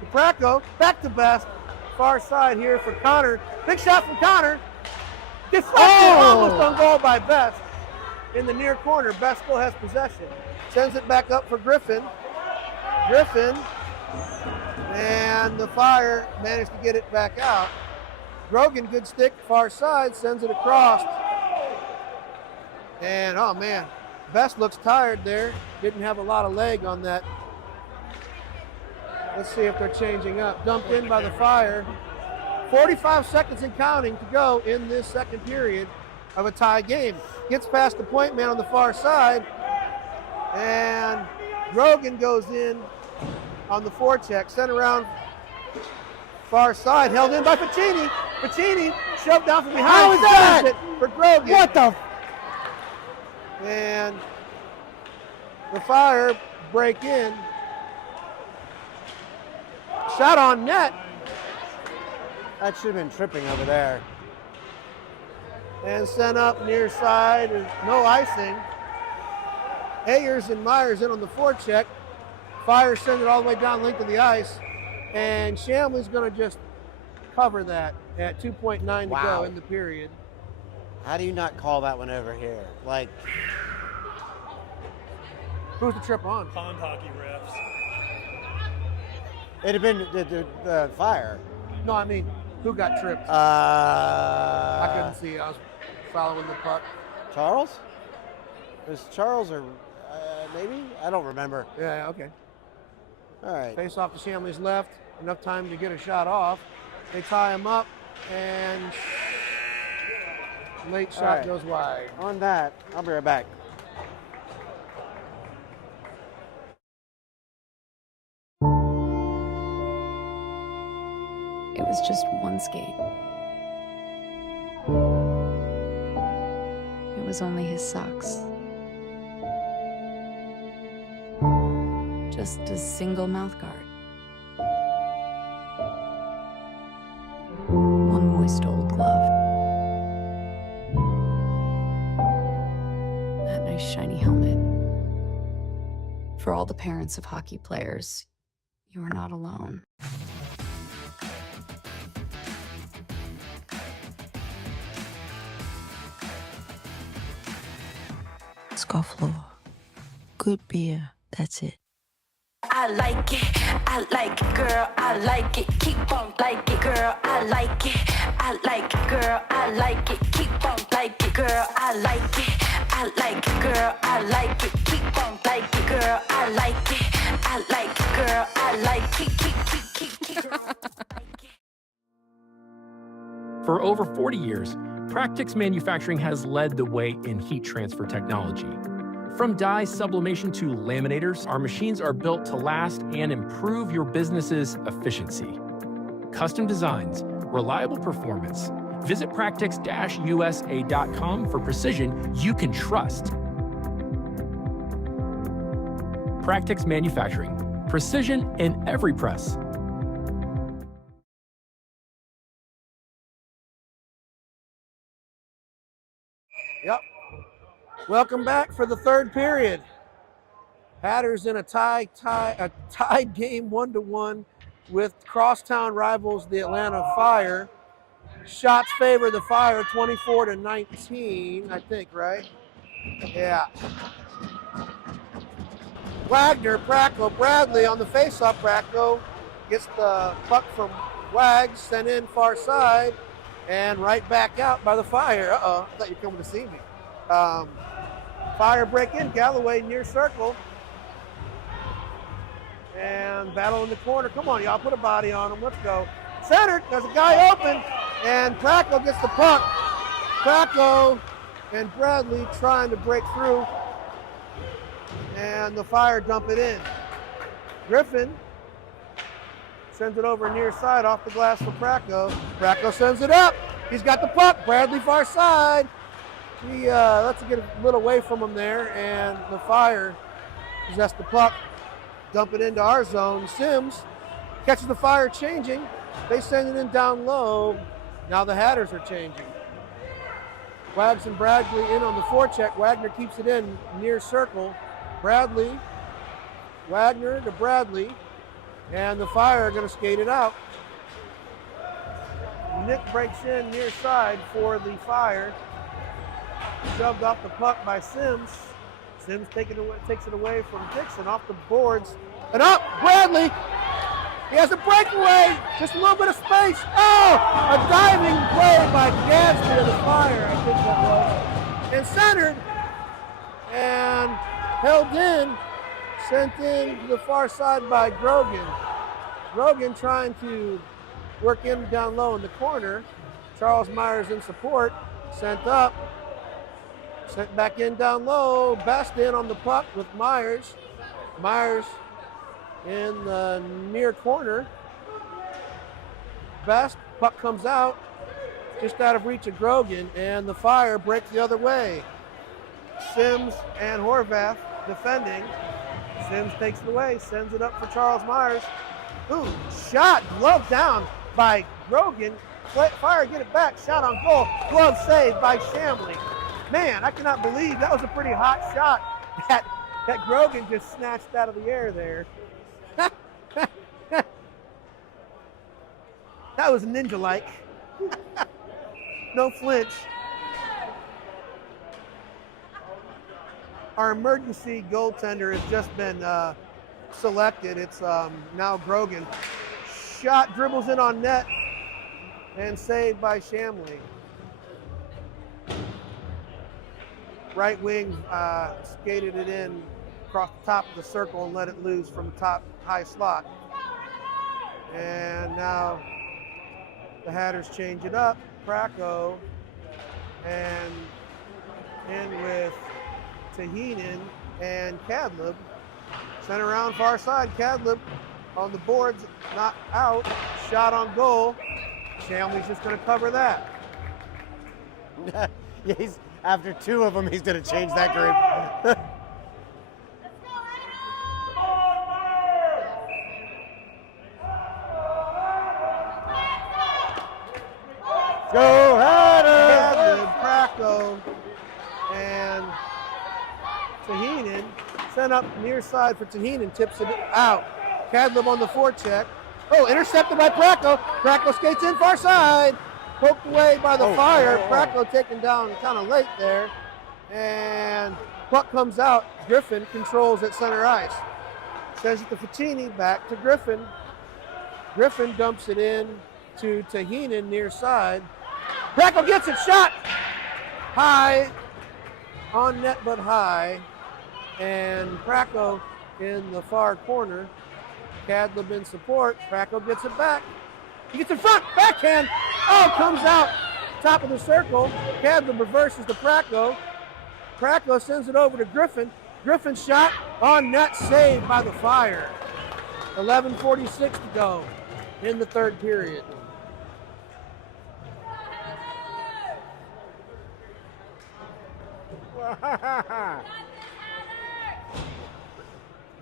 to Praco. Back to Best. Far side here for Connor. Big shot from Connor. Deflected, almost on goal by Best. In the near corner, Best still has possession. Sends it back up for Griffin. Griffin. And the Fire managed to get it back out. Grogan, good stick, far side, sends it across. And, oh man, Best looks tired there. Didn't have a lot of leg on that. Let's see if they're changing up. Dumped in by the Fire. 45 seconds and counting to go in this second period of a tie game. Gets past the point man on the far side. And Grogan goes in on the forecheck. Sent around far side. Held in by Pacini. Pacini shoved down from behind. How is that? It for Grogan. What the? And the Fire break in. Shot on net. That should have been tripping over there. And sent up near side. No icing. Ayers and Myers in on the forecheck. Fire send it all the way down length of the ice. And Shamley's going to just cover that at 2.9 to Wow. go in the period. How do you not call that one over here? Like, Who's the trip on? Pond hockey refs. it'd have been the Fire. No, I mean, who got tripped? I couldn't see. I was following the puck. Charles? It was Charles or maybe? I don't remember. Yeah, okay. All right. Face off to Shamley's left. Enough time to get a shot off. They tie him up, and late shot right. goes wide. On that, I'll be right back. It was just one skate. It was only his socks. Just a single mouthguard. One moist old glove. That nice shiny helmet. For all the parents of hockey players, you are not alone. Scofflaw. Good beer, that's it. I like it, girl, I like it, keep on like it, girl, I like it, girl, I like it, keep on like it, girl, I like it, girl, I like it, keep on like it, girl, I like it, girl, I like it, keep. For over 40 years, Practix Manufacturing has led the way in heat transfer technology. From dye sublimation to laminators, our machines are built to last and improve your business's efficiency. Custom designs, reliable performance. Visit Practix-USA.com for precision you can trust. Practix Manufacturing, precision in every press. Yep. Welcome back for the third period. Hatters in a tied game 1-1 with crosstown rivals, the Atlanta Fire. Shots favor the Fire 24-19, I think, right? Yeah. Wagner, Bracco, Bradley on the faceoff. Bracco gets the puck from Wags, sent in far side, and right back out by the Fire. Uh-oh, I thought you were coming to see me. Fire break in, Galloway near circle. And battle in the corner. Come on, y'all, put a body on him. Let's go. Centered, there's a guy open, and Bracco gets the puck. Bracco and Bradley trying to break through, and the Fire dump it in. Griffin sends it over near side off the glass for Bracco. Bracco sends it up. He's got the puck. Bradley far side. He lets it get a little away from him there, and the Fire possess the puck, dump it into our zone. Sims catches the Fire changing. They send it in down low. Now the Hatters are changing. Wags and Bradley in on the forecheck. Wagner keeps it in near circle. Bradley, Wagner to Bradley, and the Fire are going to skate it out. Nick breaks in near side for the Fire. Shoved off the puck by Sims. Sims takes it away from Dixon off the boards. And up, Bradley. He has a breakaway. Just a little bit of space. Oh, a diving play by Gadsby of the Fire, I think that was. And centered. And held in. Sent in to the far side by Grogan. Grogan trying to work in down low in the corner. Charles Myers in support. Sent up. Sent back in down low. Best in on the puck with Myers. Myers in the near corner. Best, puck comes out, just out of reach of Grogan, and the Fire breaks the other way. Sims and Horvath defending. Sims takes it away, sends it up for Charles Myers. Ooh, shot, glove down by Grogan. Fire get it back, shot on goal. Glove saved by Shamley. Man, I cannot believe that was a pretty hot shot that Grogan just snatched out of the air there. That was ninja-like. No flinch. Our emergency goaltender has just been selected. It's now Grogan. Shot, dribbles in on net, and saved by Shamley. Right wing skated it in across the top of the circle and let it loose from the top high slot. And now the Hatters change it up. Praco and in with Tahinen and Kadlib. Sent around far side. Kadlib on the boards, not out. Shot on goal. Shamley's just going to cover that. Yeah, after two of them, he's going to change that group. Go Hatters! Kadlib, Praco, and Tahinen. Sent up near side for Tahinen, tips it out. Kadlib on the forecheck. Oh, intercepted by Praco. Praco skates in far side. Poked away by the Fire. Praco taken down kind of late there. And puck comes out. Griffin controls at center ice. Sends it to Fatini, back to Griffin. Griffin dumps it in to Tahinen near side. Praco gets it, shot! High, on net but high. And Praco in the far corner. Kadlib in support. Praco gets it back. He gets in front. Backhand. Oh, comes out. Top of the circle. Kadlib reverses to Praco. Praco sends it over to Griffin. Griffin shot on net, saved by the Fire. 11:46 to go in the third period.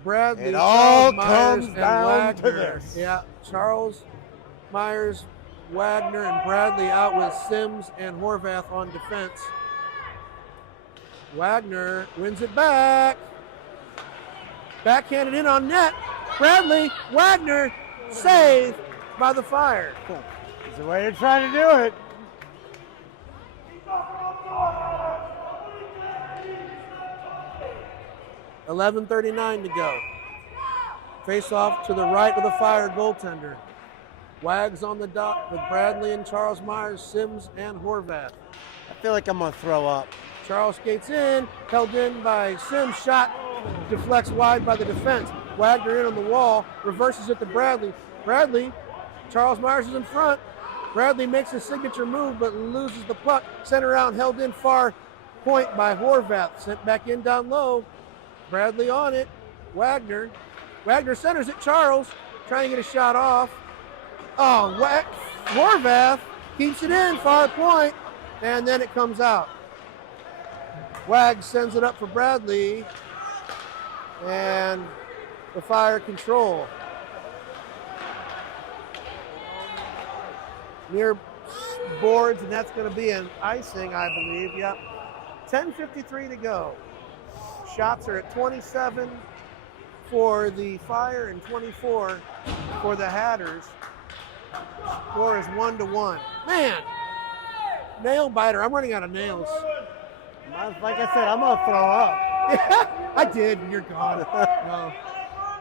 Bradley, It all Charles Myers, comes down and to Wagner. this. Yeah, Charles Myers, Wagner, and Bradley out with Sims and Horvath on defense. Wagner wins it back. Backhanded in on net. Bradley, Wagner, saved by the Fire. It's the way you're trying to do it. $11:39 to go. Face off to the right of the Fire goaltender. Wags on the dot with Bradley and Charles Myers, Sims and Horvath. I feel like I'm going to throw up. Charles skates in, held in by Sims, shot deflects wide by the defense. Wagner in on the wall, reverses it to Bradley. Bradley, Charles Myers is in front. Bradley makes his signature move but loses the puck. Sent around, held in far point by Horvath. Sent back in down low. Bradley on it. Wagner centers it. Charles trying to get a shot off. Oh, Horvath keeps it in, far point, and then it comes out. Wags sends it up for Bradley, and the Fire control. Near boards, and that's going to be an icing, I believe. Yep. 10:53 to go. Shots are at 27 for the Fire and 24 for the Hatters. Score is 1-1. Man, nail biter. I'm running out of nails. Like I said, I'm going to throw up. Yeah, I did. You're gone. No.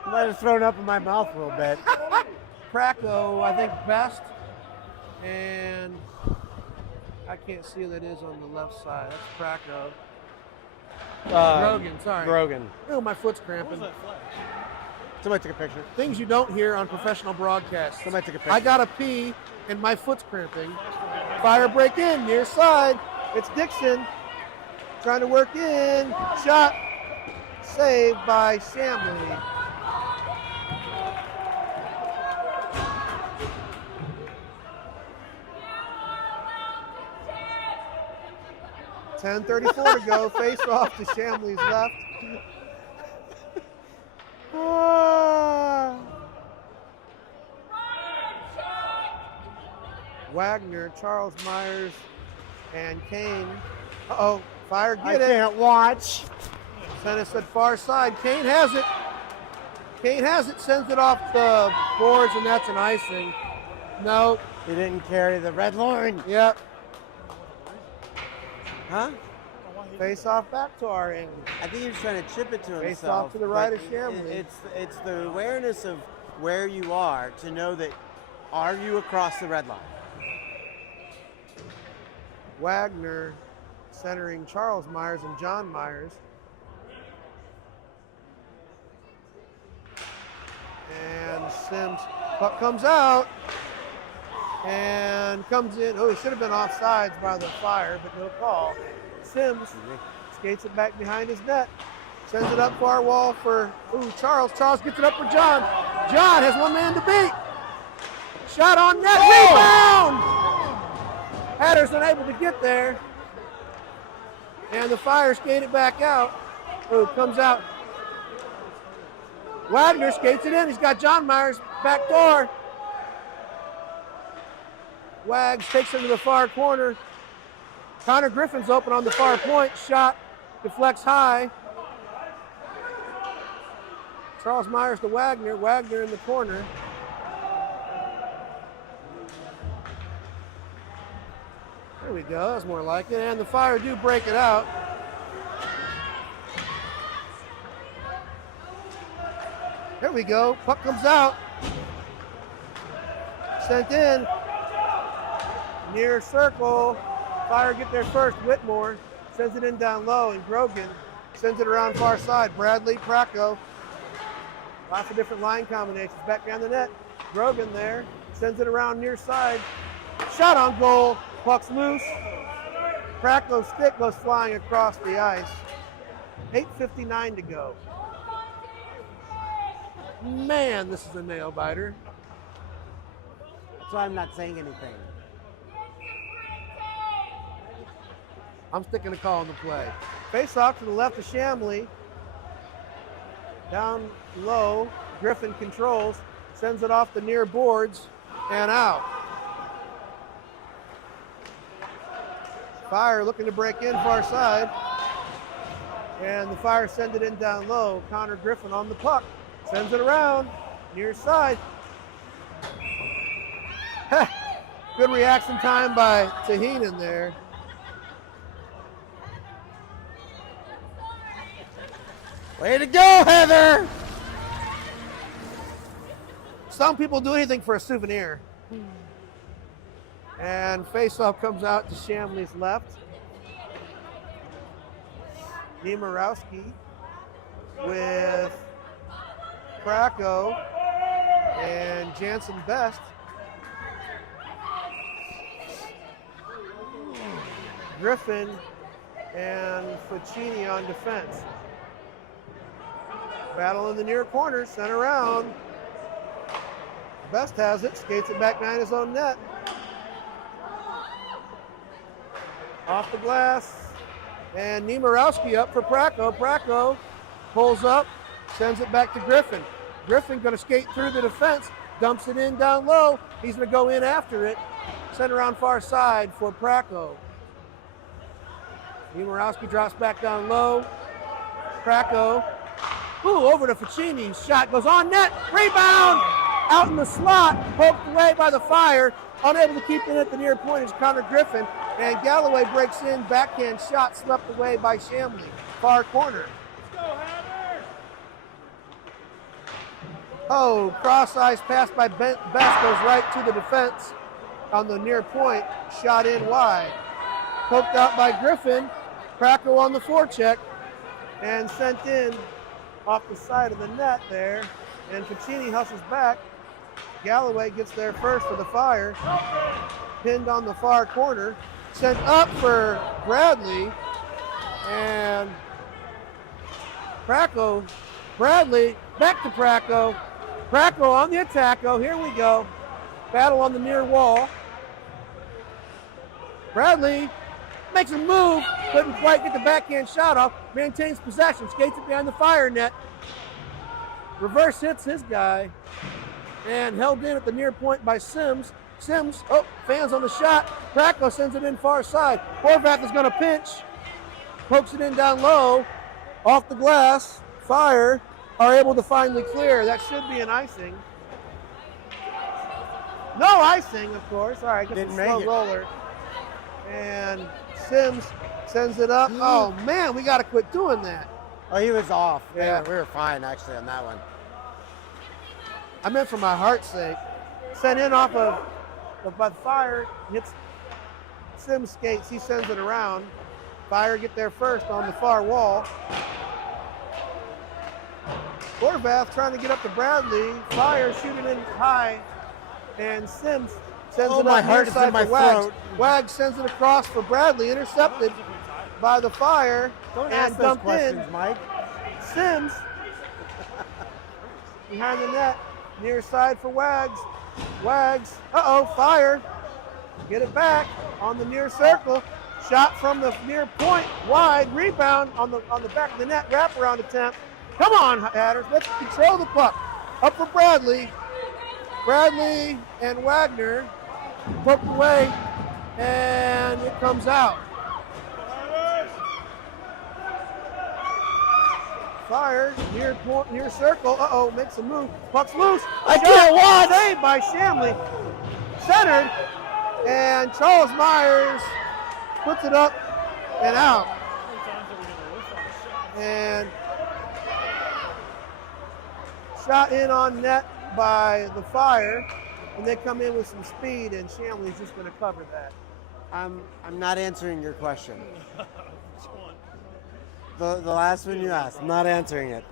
I might have thrown up in my mouth a little bit. Praco, I think, best. And I can't see who that is on the left side. That's Praco. Grogan, sorry. Grogan. Oh, my foot's cramping. Somebody took a picture. Things you don't hear on professional broadcasts. Somebody took a picture. I gotta pee and my foot's cramping. Fire break in, near side. It's Dixon trying to work in. Shot saved by Shamley. 10:34 to go. Face off to Shamley's left. Wagner, Charles Myers, and Kane. Uh-oh, Fire I get it. can't watch. Send us at far side. Kane has it. Kane has it, sends it off the boards, and that's an icing. No. He didn't carry the red line. Yep. Huh? Face off back to our end. I think he was trying to chip it to himself. Face off to the right but of Shamley. It's the awareness of where you are to know that are you across the red line? Wagner centering Charles Myers and John Myers. And Sims, puck comes out and comes in. Oh, it should have been offsides by the Fire, but no call. Sims skates it back behind his net, sends it up far wall for Charles. Charles gets it up for John. John has one man to beat. Shot on net, rebound! Hatter's unable to get there. And the Fire skate it back out. Oh, comes out. Wagner skates it in. He's got John Myers back door. Wags takes it to the far corner. Connor Griffin's open on the far point. Shot deflects high. Charles Myers to Wagner. Wagner in the corner. There we go. That's more like it. And the Fire do break it out. There we go. Puck comes out. Sent in. Near circle. Fire get there first. Whitmore sends it in down low, and Grogan sends it around far side. Bradley, Praco. Lots of different line combinations. Back behind the net. Grogan there. Sends it around near side. Shot on goal. Puck's loose. Praco's stick goes flying across the ice. 8:59 to go. Man, this is a nail biter. So I'm not saying anything. I'm sticking a call on the play. Face off to the left of Shamley. Down low, Griffin controls, sends it off the near boards and out. Fire looking to break in far side. And the Fire send it in down low. Connor Griffin on the puck. Sends it around, near side. Good reaction time by Tahinen there. Way to go, Heather! Some people do anything for a souvenir. And face-off comes out to Shamley's left. Niemirowski with Praco and Jansen Best. Griffin and Ficini on defense. Battle in the near corner, sent around. Best has it, skates it back behind his own net. Off the glass, and Niemirowski up for Praco. Praco pulls up, sends it back to Griffin. Griffin gonna skate through the defense, dumps it in down low. He's gonna go in after it. Send around far side for Praco. Niemirowski drops back down low. Praco, over to Ficini. Shot goes on net, rebound! Out in the slot, poked away by the Fire. Unable to keep it at the near point is Connor Griffin. And Galloway breaks in, backhand shot swept away by Shamley. Far corner. Oh, cross ice pass by Best goes right to the defense on the near point. Shot in wide. Poked out by Griffin. Praco on the forecheck and sent in off the side of the net there. And Ficini hustles back. Galloway gets there first for the Fire. Pinned on the far corner. Sent up for Bradley. And Praco. Bradley back to Praco. Praco on the attack. Oh, here we go. Battle on the near wall. Bradley makes a move, couldn't quite get the backhand shot off, maintains possession, skates it behind the Fire net. Reverse hits his guy, and held in at the near point by Sims. Sims, fans on the shot. Kracko sends it in far side. Horvath is going to pinch, pokes it in down low, off the glass. Fire are able to finally clear. That should be an icing. No icing, of course. All right, gets a slow roller. And Sims sends it up. Oh, man, we got to quit doing that. Oh, he was off. Yeah. We were fine, actually, on that one. I meant for my heart's sake. Sent in off of by the Fire, hits Sims skates, he sends it around. Fire get there first on the far wall. Horvath trying to get up to Bradley. Fire shooting in high. And Sims sends it my up heart near is side in my for Wags. throat. Wags sends it across for Bradley, intercepted by the Fire. Don't and ask those dumped questions, in. Mike. Sims behind the net, near side for Wags. Wags, Fire. Get it back on the near circle. Shot from the near point, wide, rebound on the back of the net, wraparound attempt. Come on, Hatters, let's control the puck. Up for Bradley. Bradley and Wagner poked away, and it comes out. Fire, near circle. Makes a move. Puck's loose. I can't watch. Saved by Shamley. Centered, and Charles Myers puts it up and out. And shot in on net by the Fire, and they come in with some speed, and Shamley's just going to cover that. I'm not answering your question. The last one you asked, I'm not answering it.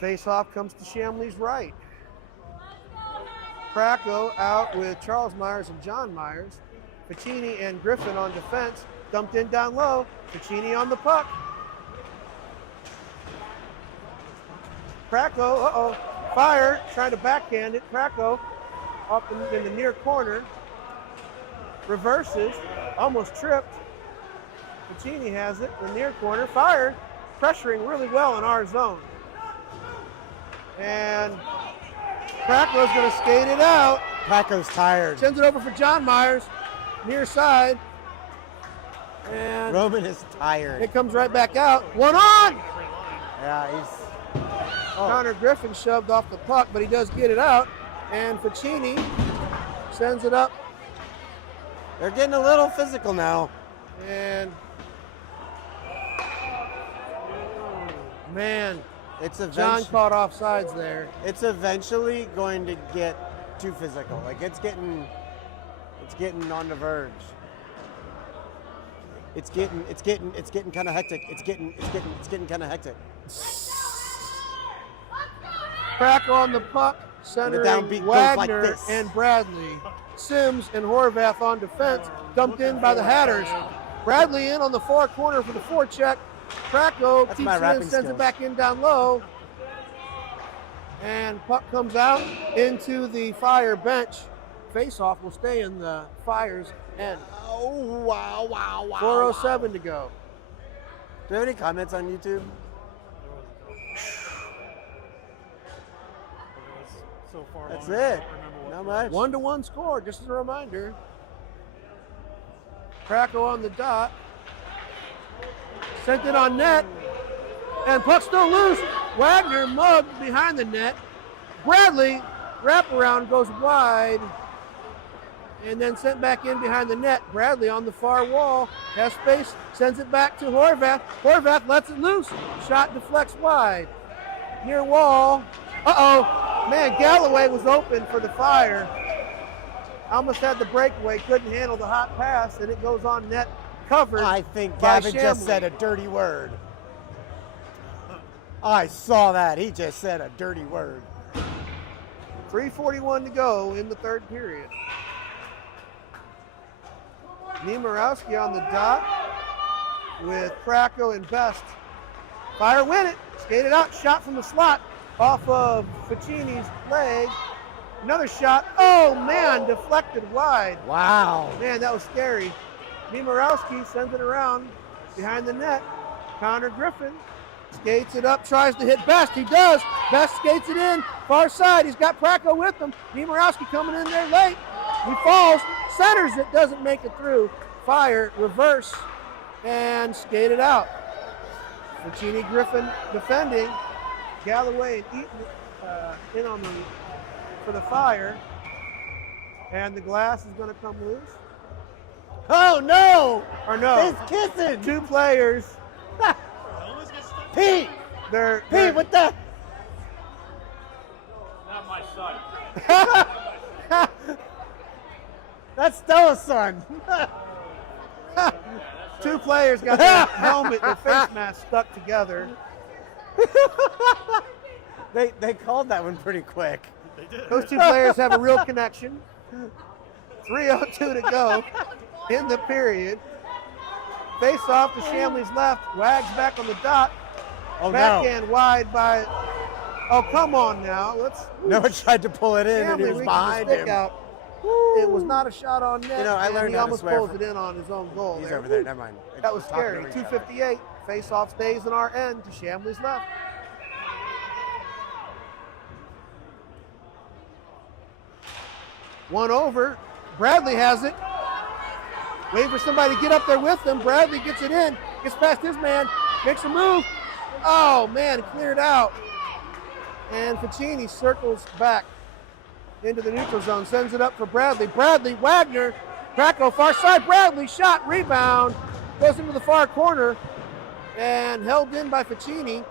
Face-off comes to Shamley's right. Kracko out with Charles Myers and John Myers. Ficini and Griffin on defense. Dumped in down low. Ficini on the puck. Kracko, Fire trying to backhand it. Kracko up in the near corner. Reverses, almost tripped. Ficini has it in the near corner. Fire pressuring really well in our zone. And Kracko's going to skate it out. Kracko's tired. Sends it over for John Myers, near side. And Roman is tired. it comes right back out. One on! Yeah, he's... Connor Griffin shoved off the puck, but he does get it out. And Ficini sends it up. They're getting a little physical now. And man, It's John caught offsides there. It's eventually going to get too physical. Like it's getting on the verge. It's getting kind of hectic. It's getting kind of hectic. Kracko on the puck, centering downbeat goes like Wagner this. and Bradley. Sims and Horvath on defense, dumped in by the Hatters. Bradley in on the far corner for the forecheck. Kracko That's keeps my it in, rapping sends it skills. back in down low. And puck comes out into the Fire bench. Face-off will stay in the Fire's end. Oh, wow. 4:07 to go. Do you have any comments on YouTube? So far That's along, I it. don't remember Not what- much. 1-1 score, just as a reminder. Kracko on the dot. Sent it on net. And puck still loose. Wagner mugged behind the net. Bradley, wraparound, goes wide. And then sent back in behind the net. Bradley on the far wall. Has space. Sends it back to Horvath. Horvath lets it loose. Shot deflects wide. Near wall. Man, Galloway was open for the Fire. Almost had the breakaway. Couldn't handle the hot pass. And it goes on net covered. I think by Gavin just Shamley. said a dirty word. I saw that. He just said a dirty word. 3:41 to go in the third period. Niemirowski on the dot with Kracko and Best. Fire win it. Skated out. Shot from the slot off of Ficini's leg. Another shot. Oh, man, deflected wide. Wow. Man, that was scary. Nemorowski sends it around behind the net. Connor Griffin skates it up, tries to hit Best. He does. Best skates it in, far side. He's got Pracko with him. Nemorowski coming in there late. He falls, centers it, doesn't make it through. Fire, reverse, and skate it out. Ficini Griffin defending. Galloway and Eaton in on the for the Fire. And the glass is going to come loose. Oh, no. Or no, He's kissing. two players. Pete. They're Pete, what the? Not my son. That's Stella's son. two players got their helmet, their face mask stuck together. They called that one pretty quick. Those two players have a real connection. 3:02 to go in the period. Face off to Shamley's left. Wags back on the dot. Oh, Backhand wide by. Oh, come on now. Let's. no. Noah tried to pull it in, and Shamley he was reaches the behind stick him. out. It was not a shot on net. You know, I and learned he how to almost swear pulls from- it in on his own goal. He's there. over there. Never mind. That was Talking to scary. each other. 2:58. Face off stays in our end to Shamley's left. One over. Bradley has it. Waiting for somebody to get up there with him. Bradley gets it in. Gets past his man. Makes a move. Oh, man, cleared out. And Ficini circles back into the neutral zone. Sends it up for Bradley. Bradley, Wagner. Pracko, far side. Bradley, shot, rebound. Goes into the far corner. And held in by Ficini.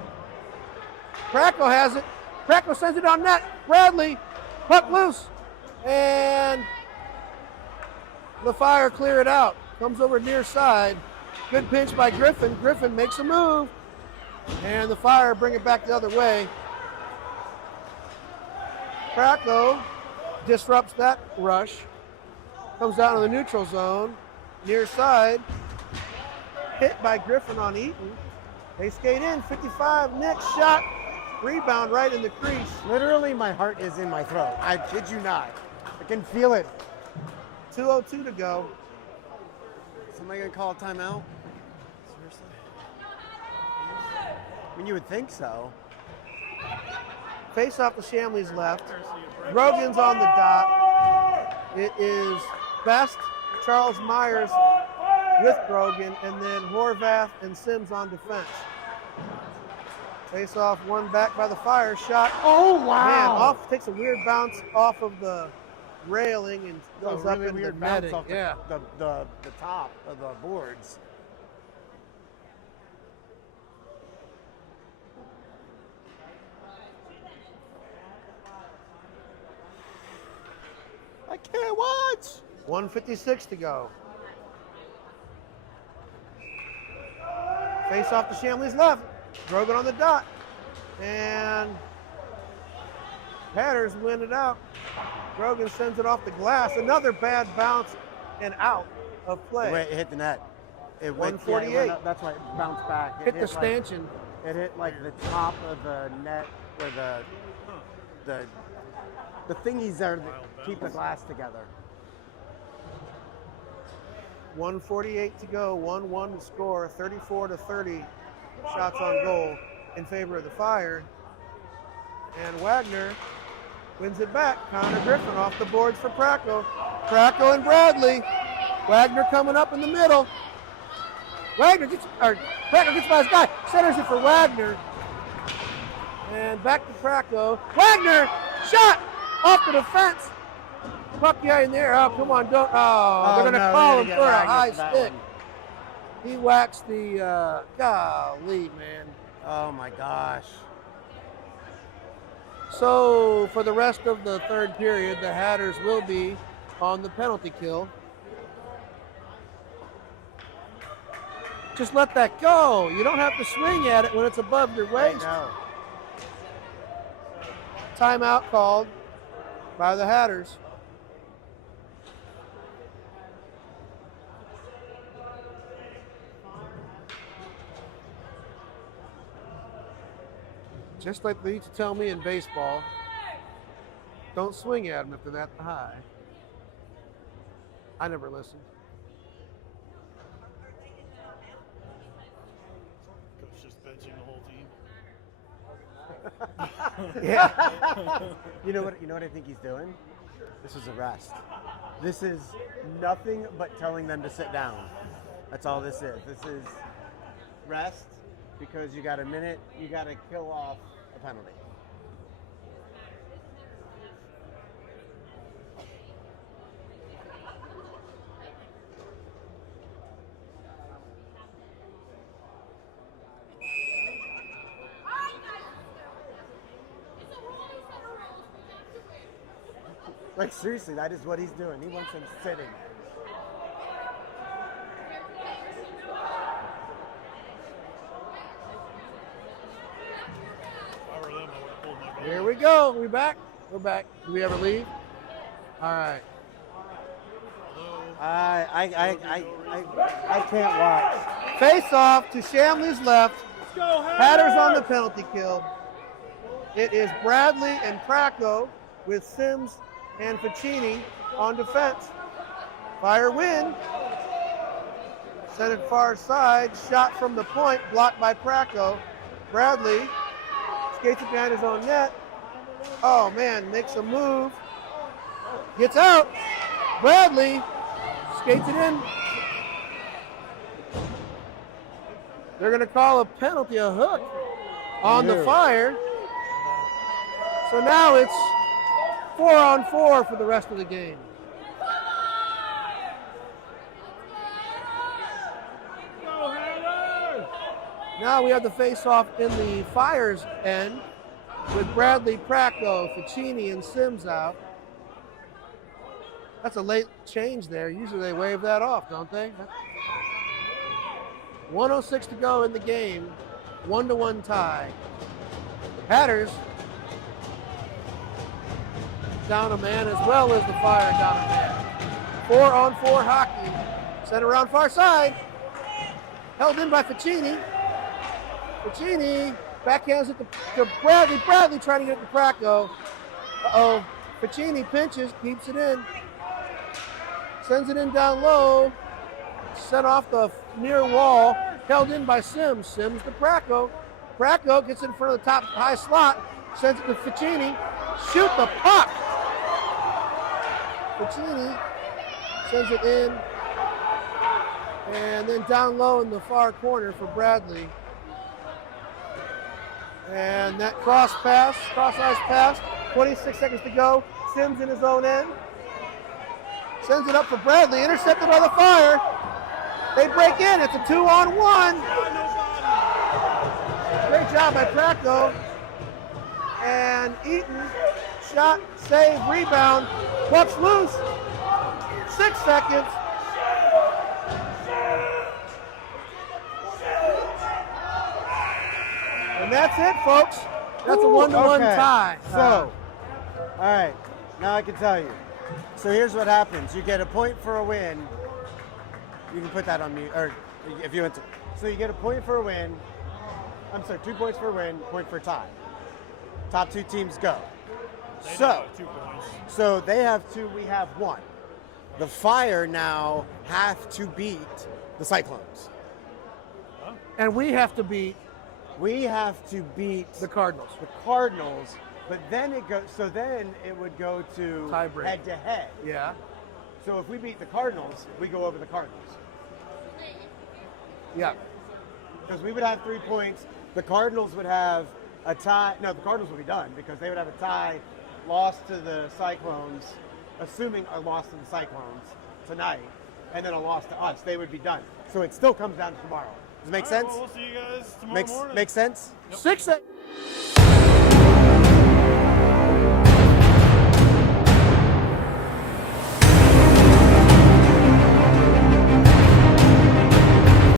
Pracko has it. Pracko sends it on net. Bradley, puck loose. And the Fire clear it out. Comes over near side. Good pinch by Griffin. Griffin makes a move. And the Fire bring it back the other way. Pracko disrupts that rush. Comes down to the neutral zone. Near side. Hit by Griffin on Eaton. They skate in. 55. Nick shot. Rebound right in the crease. Literally, my heart is in my throat. I kid you not. I can feel it. 2:02 to go. Somebody gonna call a timeout? Seriously? I mean, you would think so. Face off to Shamley's left. Grogan's on the dot. It is Best, Charles Myers with Grogan, and then Horvath and Sims on defense. Face off, one back by the Fire. Shot. Oh Man, wow! takes a weird bounce off of the railing and goes up into the netting. off Yeah. the top of the boards. I can't watch. 1:56 to go. Face off to Shamley's left. Grogan on the dot. And Hatters win it out. Grogan sends it off the glass. Another bad bounce and out of play. Wait, it hit the net. It went, 148. yeah, it went up. That's why it bounced back. It Hit the like- stanchion. It hit like the top of the net where the thingies are that keep the glass together. 1:48 to go. 1-1 to score. 34-30 shots on goal in favor of the Fire. And Wagner wins it back. Connor Griffin off the boards for Pracko. Pracko and Bradley. Wagner coming up in the middle. Pracko gets by his guy. Centers it for Wagner. And back to Pracko. Wagner! Shot! Off the defense. Puck guy in there. Oh, come on. Don't. Oh, they're going to no, call we're him gonna for get a Wagner high for that stick. one. He whacks the, golly, man. Oh my gosh. So for the rest of the third period, the Hatters will be on the penalty kill. Just let that go. You don't have to swing at it when it's above your I waist. know. Timeout called by the Hatters. Just like they used to tell me in baseball, Don't swing at them if they're that high. I never listen. Coach just benching the whole team. Yeah. You know what I think he's doing? This is a rest. This is nothing but telling them to sit down. That's all this is. This is rest because you got a minute, you got to kill off a penalty. Like, seriously, that is what he's doing. He wants him sitting. If I were them, I would have pulled my gun. Here we go. We back? We're back. Do we ever leave? All right. I can't watch. Face off to Shamley's left. Let's go, Hatters on the penalty kill. It is Bradley and Praco with Sims and Ficini on defense. Fire win. Sent it far side. Shot from the point. Blocked by Praco. Bradley skates it behind his own net. Oh, man. Makes a move. Gets out. Bradley skates it in. They're going to call a penalty, a hook on the Fire. So now it's 4-on-4 for the rest of the game. Now we have the face-off in the Fire's end with Bradley, Praco, Ficini, and Sims out. That's a late change there. Usually they wave that off, don't they? 1:06 to go in the game. 1-1 tie. Hatters down a man as well as the Fire down a man. 4-on-4 hockey. Sent around far side. Held in by Ficini. Ficini backhands it to Bradley. Bradley trying to get it to Praco. Uh-oh. Ficini pinches, keeps it in. Sends it in down low. Sent off the near wall. Held in by Sims. Sims to Praco. Praco gets in front of the top high slot. Sends it to Ficini. Shoot the puck. Ficini sends it in. And then down low in the far corner for Bradley. And that cross ice pass, 26 seconds to go. Sims in his own end. Sends it up for Bradley, intercepted by the Fire. They break in, it's a 2-on-1. Great job by Praco. And Eaton, shot, save, rebound, puck's loose. 6 seconds. And that's it, folks. That's a 1-1 tie. So, all right, now I can tell you. So here's what happens. You get a point for a win. You can put that on mute, or if you want to. So you get a point for a win. I'm sorry, 2 points for a win, point for a tie. Top 2 teams go. So they have 2, we have 1. The Fire now have to beat the Cyclones. And we have to beat the Cardinals. The Cardinals, but then it goes. So then it would go to Tiebreak. head-to-head. Yeah. So if we beat the Cardinals, we go over the Cardinals. Yeah. Because we would have 3 points. The Cardinals would have a tie. No, the Cardinals would be done because they would have a tie, loss to the Cyclones, assuming a loss to the Cyclones tonight, and then a loss to us. They would be done. So it still comes down to tomorrow. Does it make sense? Well, we'll see you guys tomorrow morning. Makes sense? Yep. 6 seconds.